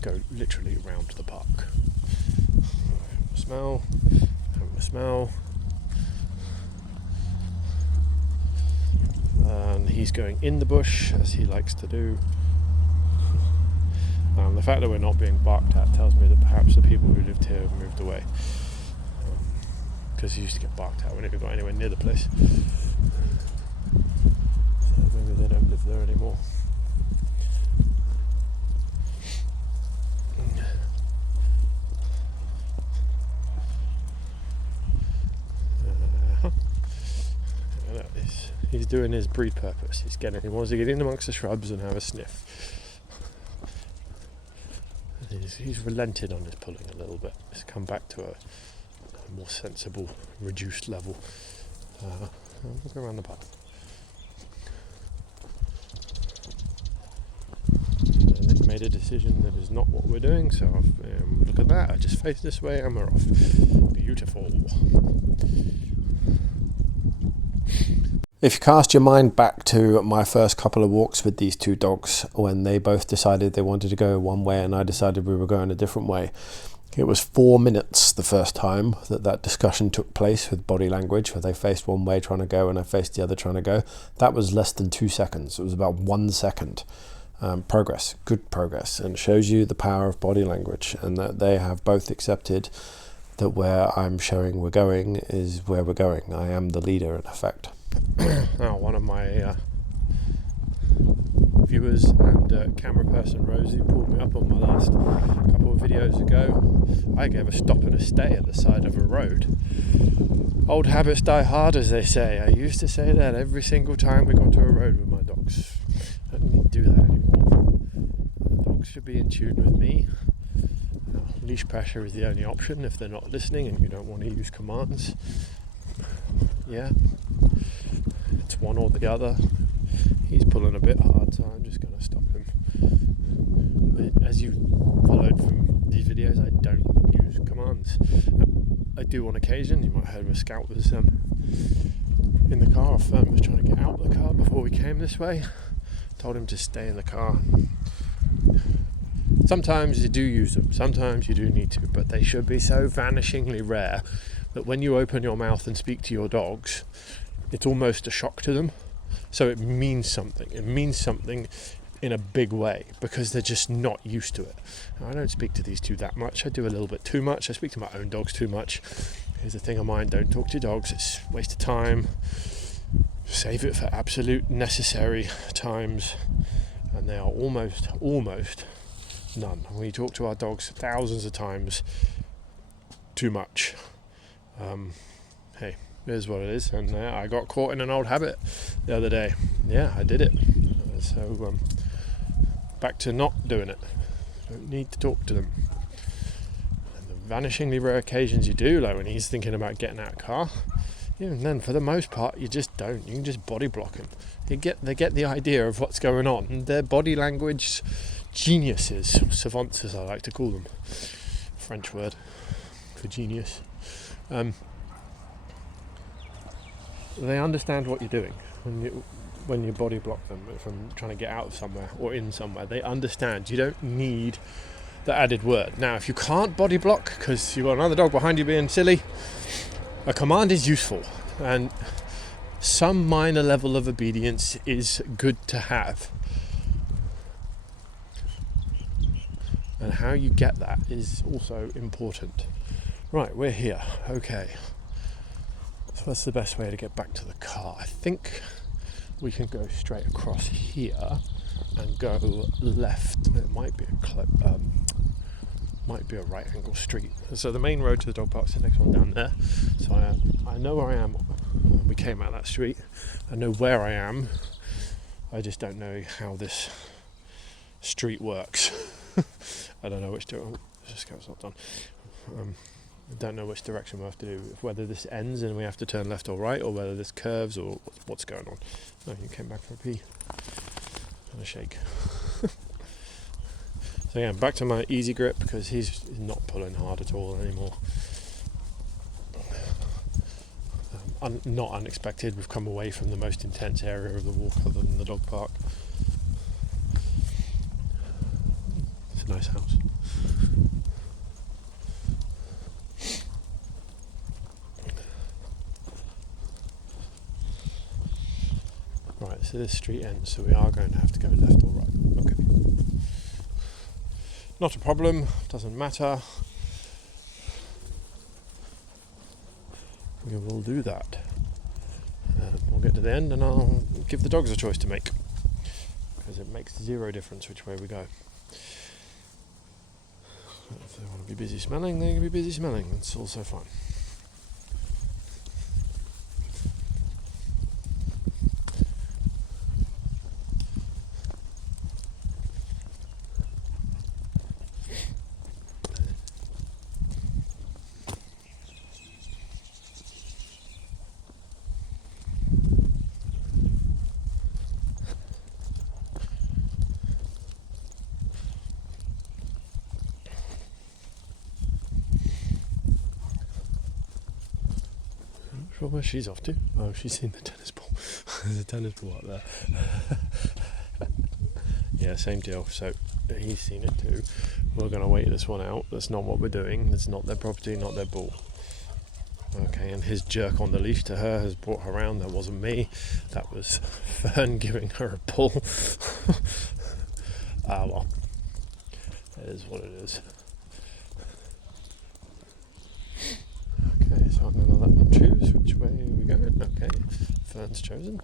go literally around the park. Smell, have a smell. And he's going in the bush, as he likes to do. The fact that we're not being barked at tells me that perhaps the people who lived here have moved away, because he used to get barked at whenever we got anywhere near the place. So maybe they don't live there anymore. He's doing his breed purpose. He wants to get in amongst the shrubs and have a sniff. He's relented on his pulling a little bit. He's come back to a more sensible, reduced level. We'll go around the path. And they've made a decision that is not what we're doing, so look at that. I just face this way and we're off. Beautiful. If you cast your mind back to my first couple of walks with these two dogs, when they both decided they wanted to go one way and I decided we were going a different way, it was 4 minutes the first time that discussion took place with body language, where they faced one way trying to go and I faced the other trying to go. That was less than 2 seconds. It was about 1 second. Progress, good progress, and it shows you the power of body language, and that they have both accepted that where I'm showing we're going is where we're going. I am the leader in effect. Now, one of my viewers and camera person, Rosie, pulled me up on my last couple of videos ago. I gave a stop and a stay at the side of a road. Old habits die hard, as they say. I used to say that every single time we got to a road with my dogs. I don't need to do that anymore. The dogs should be in tune with me. Leash pressure is the only option if they're not listening and you don't want to use commands. Yeah, it's one or the other. He's pulling a bit hard, so I'm just going to stop him. But as you followed from these videos, I don't use commands. I do on occasion. You might have heard a Scout was in the car, or Fern was trying to get out of the car before we came this way. Told him to stay in the car. Sometimes you do use them, sometimes you do need to, but they should be so vanishingly rare that when you open your mouth and speak to your dogs, it's almost a shock to them. So it means something. It means something in a big way because they're just not used to it. Now, I don't speak to these two that much. I do a little bit too much. I speak to my own dogs too much. Here's a thing of mine: don't talk to your dogs. It's a waste of time. Save it for absolute necessary times, and they are almost none. We talk to our dogs thousands of times too much. Hey, it is what it is, and I got caught in an old habit the other day. Yeah, I did it. So back to not doing it. Don't need to talk to them. And the vanishingly rare occasions you do, like when he's thinking about getting out of the car, even then, for the most part, you just don't. You can just body block him. They get the idea of what's going on. And they're body language geniuses, savants as I like to call them. French word for genius. They understand what you're doing when you body block them from trying to get out of somewhere or in somewhere. They understand. You don't need the added word. Now, if you can't body block because you've got another dog behind you being silly, a command is useful, and some minor level of obedience is good to have. And how you get that is also important. Right, we're here. Okay. So that's the best way to get back to the car. I think we can go straight across here and go left. It might be a right angle street. So the main road to the dog park's the next one down there. So I know where I am. We came out that street. I know where I am. I just don't know how this street works. I don't know which direction. Scout's not done. I don't know which direction we have to do. Whether this ends and we have to turn left or right, or whether this curves, or what's going on. Oh, you came back for a pee and a shake. So yeah, back to my easy grip because he's not pulling hard at all anymore. Not unexpected. We've come away from the most intense area of the walk other than the dog park. It's a nice house. Right, so this street ends, so we are going to have to go left or right. Okay. Not a problem, doesn't matter. We will do that. We'll get to the end and I'll give the dogs a choice to make. Because it makes zero difference which way we go. If they want to be busy smelling, they can be busy smelling. It's also fine. Sure where she's off to. Oh, she's seen the tennis ball. There's a tennis ball up there. Yeah, same deal. So he's seen it too. We're going to wait this one out. That's not what we're doing. It's not their property, not their ball. Okay, and his jerk on the leash to her has brought her around. That wasn't me. That was Fern giving her a pull. Ah, well. It is what it is. Okay, so I'm going to let them choose which way we go. Okay, Fern's chosen.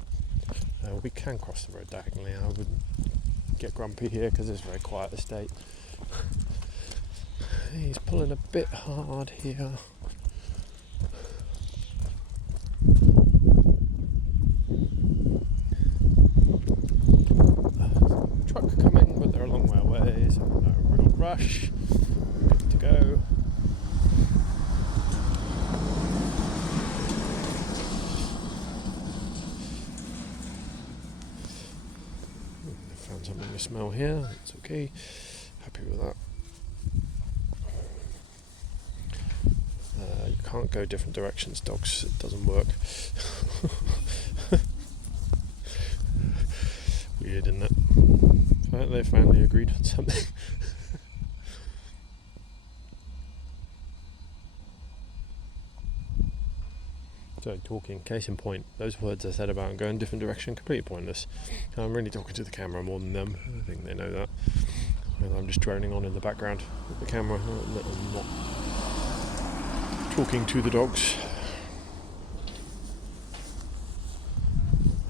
We can cross the road diagonally. I wouldn't get grumpy here because it's a very quiet estate. He's pulling a bit hard here. Truck coming, but they're a long way away, so no real rush. Good to go. Found something to smell here. It's okay. Happy with that. You can't go different directions, dogs. It doesn't work. Weird, isn't it? They finally agreed on something. So, talking, case in point, those words I said about going different direction, completely pointless. I'm really talking to the camera more than them. I think they know that. And I'm just droning on in the background with the camera. I'm not talking to the dogs.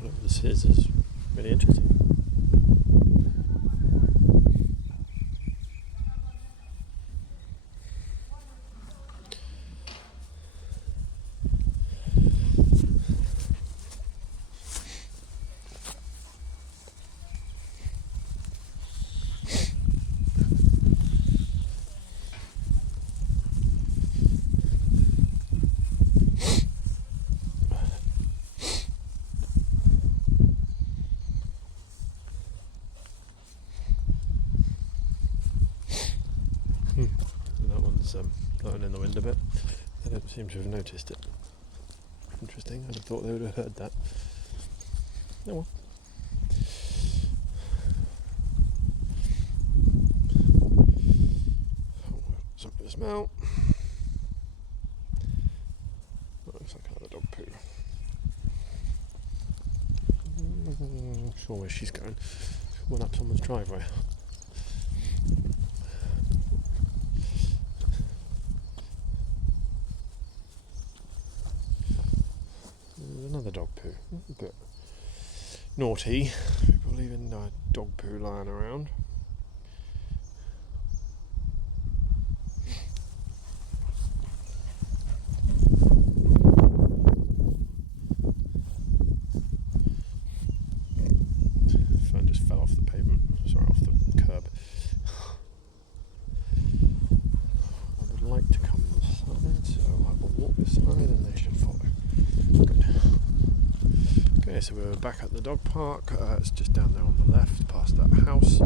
Whatever this is really interesting. That one's blowing in the wind a bit. They don't seem to have noticed it. Interesting, I'd have thought they would have heard that. Oh well. Something to smell. That looks like another dog poo. Sure where she's going. She went up someone's driveway. Another dog poo. A bit naughty. People leaving dog poo lying around. Fern just fell off the pavement. Sorry, off the curb. so we're back at the dog park. It's just down there on the left, past that house. 2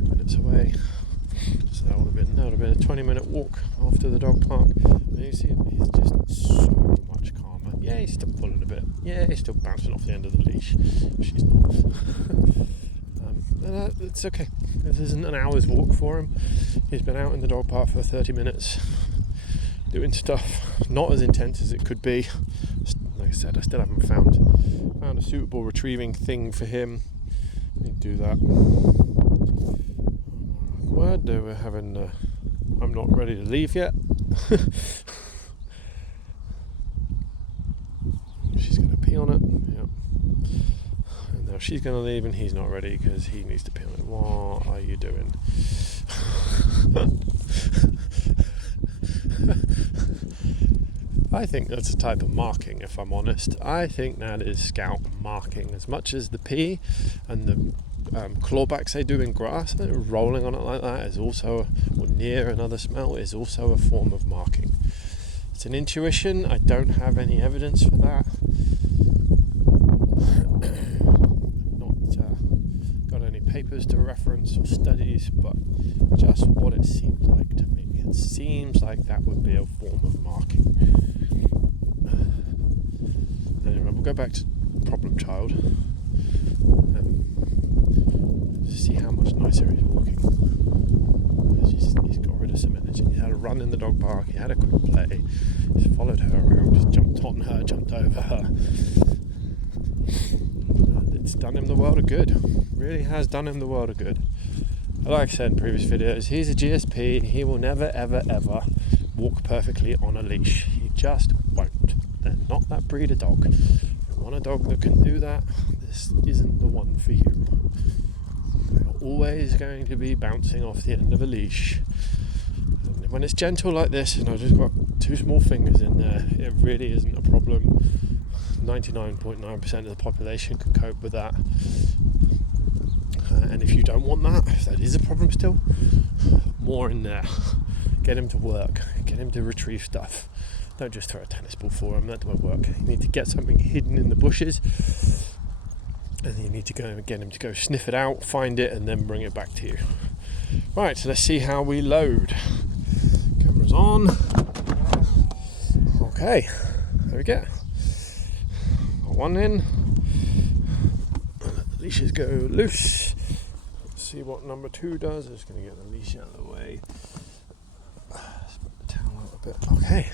minutes away. So that would have been a 20-minute walk after the dog park. And you see, he's just so much calmer. Yeah, he's still pulling a bit. Yeah, he's still bouncing off the end of the leash. She's not. And it's okay. This isn't an hour's walk for him. He's been out in the dog park for 30 minutes, doing stuff not as intense as it could be. Like I said, I still haven't found a suitable retrieving thing for him. Need to do that. Word, we're having. I'm not ready to leave yet. She's going to pee on it. Yep. And now she's going to leave, and he's not ready because he needs to pee on it. What are you doing? I think that's a type of marking, if I'm honest. I think that is Scout marking as much as the pee and the clawbacks they do in grass. Rolling on it like that is also, or near another smell, is also a form of marking. It's an intuition. I don't have any evidence for that. Not got any papers to reference or studies, but just what it seems like to me. It seems like that would be a form of marking. Anyway, we'll go back to problem child and see how much nicer he's walking. He's got rid of some energy. He had a run in the dog park, he had a quick play, just followed her around, just jumped on her, jumped over her. It's done him the world of good. Really has done him the world of good. Like I said in previous videos, he's a GSP. He will never ever ever walk perfectly on a leash. He just won't. They're not that breed of dog. If you want a dog that can do that, this isn't the one for you. You're always going to be bouncing off the end of a leash. And when it's gentle like this, and I've just got 2 small fingers in there, it really isn't a problem. 99.9% of the population can cope with that. And if you don't want that, if that is a problem still, more in there. Get him to work. Get him to retrieve stuff. Don't just throw a tennis ball for him. That won't work. You need to get something hidden in the bushes, and then you need to go and get him to go sniff it out, find it, and then bring it back to you. Right, so let's see how we load. Camera's on. Okay, there we go. Got one in. Let the leashes go loose. Let's see what number 2 does. I'm just going to get the leash out of the way. Spread the towel out a bit. Okay,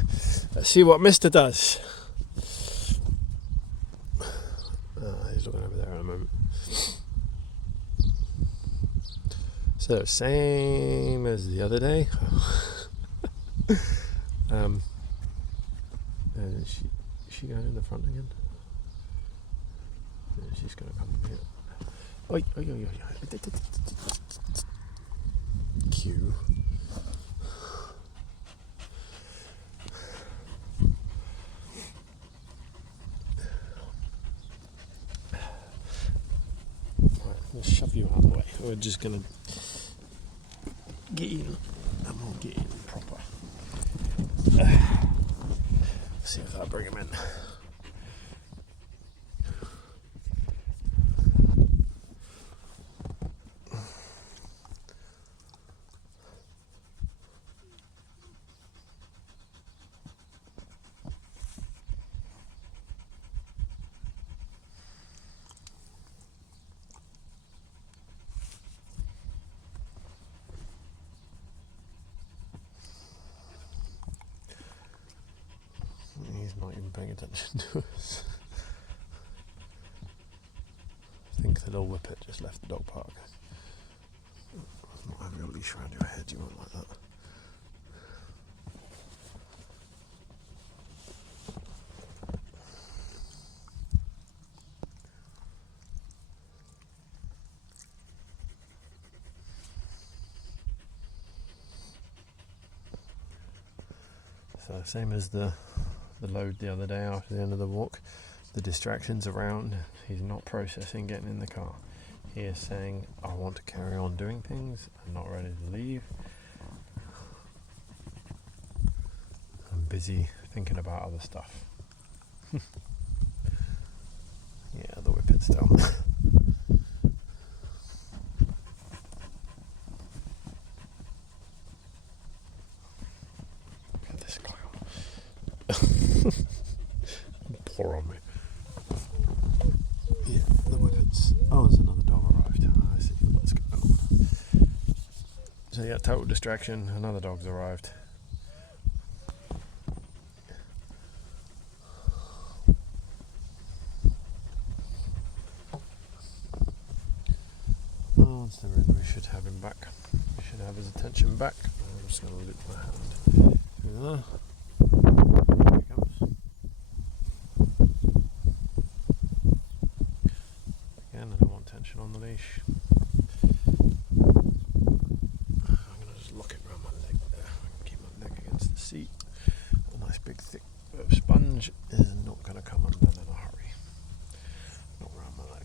let's see what Mr. does. He's looking over there in a moment. So same as the other day. Is she going in the front again? Yeah, she's going to come here. Oi, oi, oi, oi. Q. Right, I'm going to shove you out of the way. We're just going to get in, and we'll get in proper. See if I bring him in. He's not even paying attention to us. I think the little whippet just left the dog park. Not have your leash around your head, you won't like that. So same as the load the other day after the end of the walk, the distractions around, he's not processing getting in the car. He is saying, I want to carry on doing things, I'm not ready to leave. I'm busy thinking about other stuff. still. Look at this clown. Poor on me. Yeah, the whippets. Oh, there's another dog arrived. I see what's going on. So yeah, total distraction. Another dog's arrived. Once they're in, we should have him back. We should have his attention back. I'm just going to loop my hand. There he comes. Again, I don't want tension on the leash. I'm going to just lock it around my leg there. Keep my leg against the seat. A nice big thick bit of sponge is not going to come undone in a hurry. Not around my leg.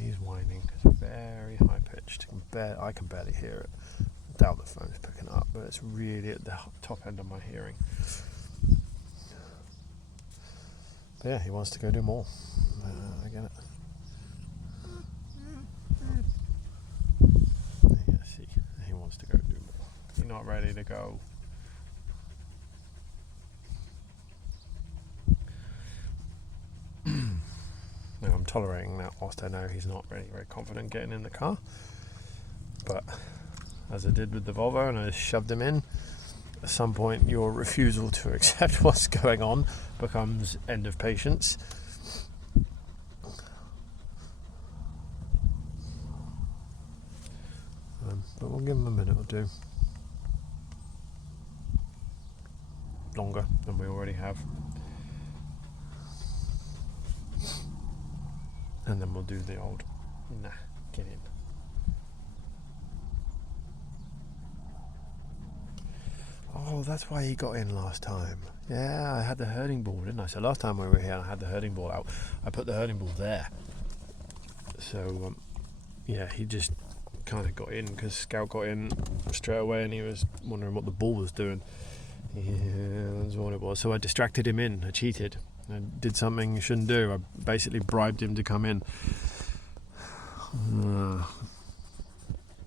He's whining. It's very high pitched. I can barely hear it. I doubt the phone's picking it up, but it's really at the top end of my hearing. But yeah, he wants to go do more. I get it. Yeah, see, he wants to go do more. He's not ready to go. Now I'm tolerating that whilst I know he's not really very confident getting in the car. But as I did with the Volvo and I shoved him in, at some point your refusal to accept what's going on becomes end of patience. But we'll give him a minute or two. Longer than we already have. And then we'll do the old, nah, get in. Oh, that's why he got in last time. Yeah, I had the herding ball, didn't I? So last time we were here, I had the herding ball out. I put the herding ball there. So, yeah, he just kind of got in because Scout got in straight away and he was wondering what the ball was doing. Yeah, that's what it was. So I distracted him in. I cheated. I did something you shouldn't do. I basically bribed him to come in.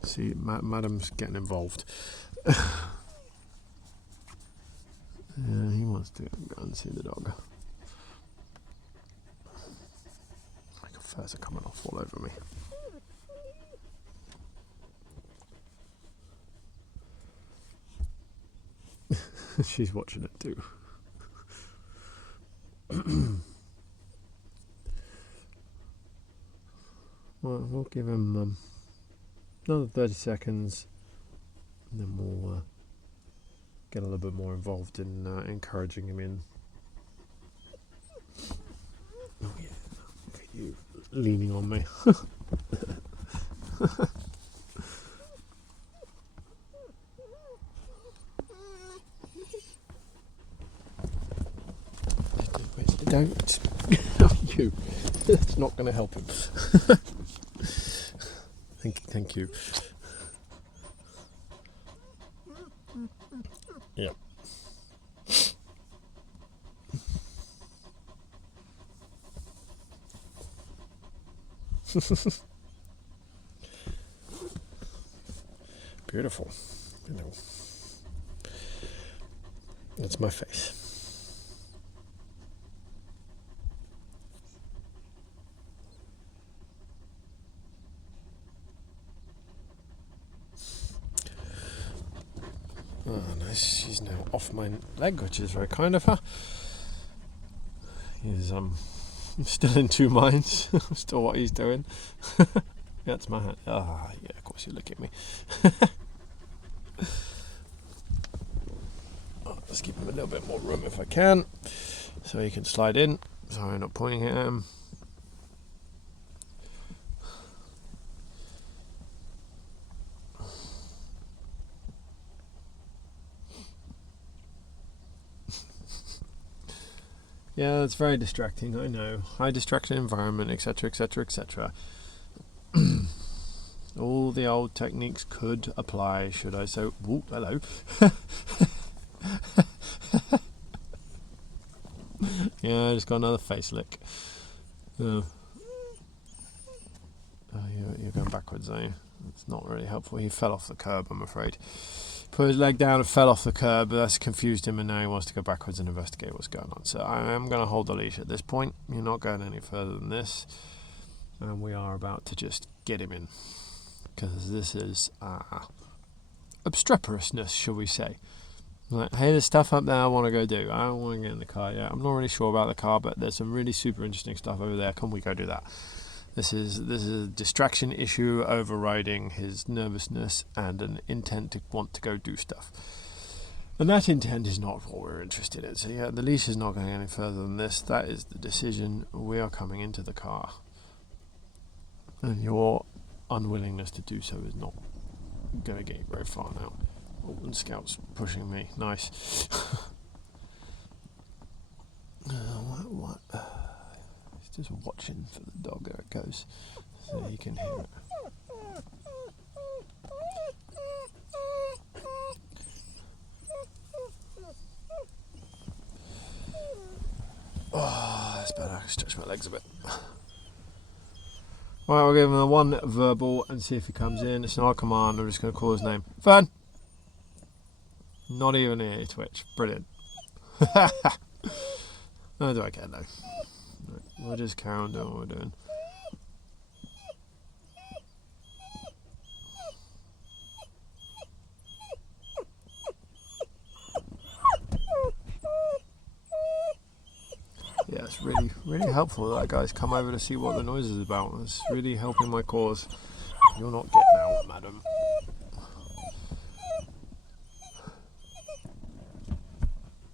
See, Madam's getting involved. Yeah, he wants to go and see the dog. Like furs are coming off all over me. She's watching it too. Well, we'll give him another 30 seconds and then we'll get a little bit more involved in encouraging him in. Oh yeah, look at you leaning on me. Don't. You. It's not going to help him. Thank you. Yeah. Beautiful. You know. That's my face. Oh, nice. She's now off my leg, which is very kind of her. He's still in two minds. Still what he's doing. That's my hand. Ah, yeah, of course you look at me. Let's give him a little bit more room if I can, so he can slide in. Sorry, I'm not pointing at him. Yeah, it's very distracting, I know. High distraction environment, etc, etc, etc. All the old techniques could apply, should I? So, whoop, hello. Yeah, I just got another face lick. Oh, you're going backwards, are you? It's not really helpful. He fell off the curb, I'm afraid. Put his leg down and fell off the curb, but that's confused him, and now he wants to go backwards and investigate what's going on. So I am going to hold the leash at this point. You're not going any further than this. And we are about to just get him in. Because this is obstreperousness, shall we say. Like, hey, there's stuff up there I want to go do. I don't want to get in the car yet. I'm not really sure about the car, but there's some really super interesting stuff over there. Can we go do that? This is a distraction issue overriding his nervousness and an intent to want to go do stuff. And that intent is not what we're interested in. So yeah, the leash is not going any further than this. That is the decision. We are coming into the car. And your unwillingness to do so is not going to get you very far now. Oh, and Scout's pushing me. Nice. What? He's just watching for the dog. There it goes. So he can hear it. Oh, that's better. I can stretch my legs a bit. Right, we'll give him a one verbal and see if he comes in. It's an odd command. I'm just going to call his name. Fern! Not even here, Twitch. Brilliant. No, do I care? No. Right, we'll just carry on doing what we're doing. Yeah, it's really helpful that guy's come over to see what the noise is about. It's really helping my cause. You're not getting out, madam.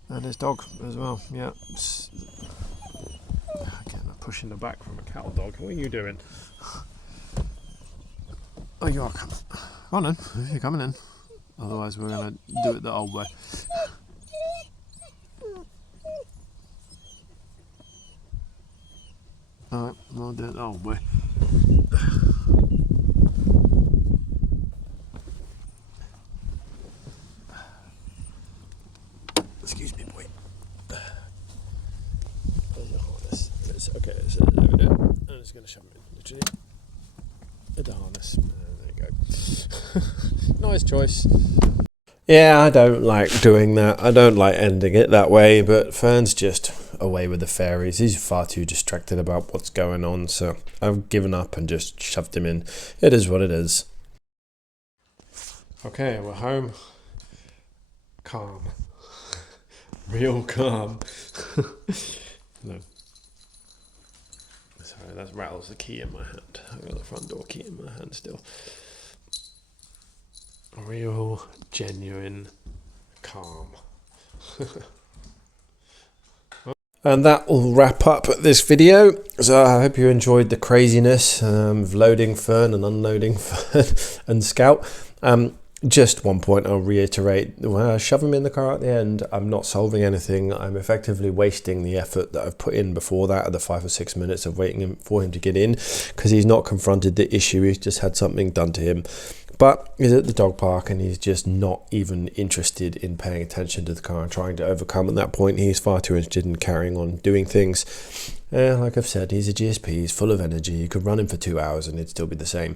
And his dog as well, yeah. Again, I'm pushing the back from a cattle dog. What are you doing? Oh, you are coming. Go on then, you're coming in. Otherwise we're going to do it the old way. Alright, we'll do it the old way. Excuse me, boy. There's a harness. Okay, so there we go. I'm just going to shove him in, literally. The harness. There you go. Nice choice. Yeah, I don't like doing that. I don't like ending it that way, but Fern's just away with the fairies. He's far too distracted about what's going on, so I've given up and just shoved him in. It is what it is. Okay, we're home. Calm. Real calm. No. Sorry, that rattles the key in my hand. I've got the front door key in my hand still. Real, genuine, calm. And that will wrap up this video. So I hope you enjoyed the craziness of loading Fern and unloading Fern and Scout. Just one point I'll reiterate, shove him in the car at the end. I'm not solving anything. I'm effectively wasting the effort that I've put in before that, the 5 or 6 minutes of waiting for him to get in, because he's not confronted the issue. He's just had something done to him. But he's at the dog park and he's just not even interested in paying attention to the car and trying to overcome. At that point, he's far too interested in carrying on doing things. Like I've said, he's a GSP, he's full of energy. You could run him for 2 hours and it'd still be the same.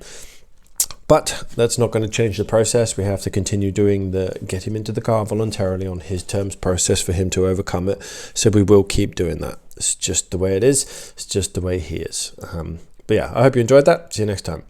But that's not going to change the process. We have to continue doing the get him into the car voluntarily on his terms process for him to overcome it. So we will keep doing that. It's just the way it is. It's just the way he is. But yeah, I hope you enjoyed that. See you next time.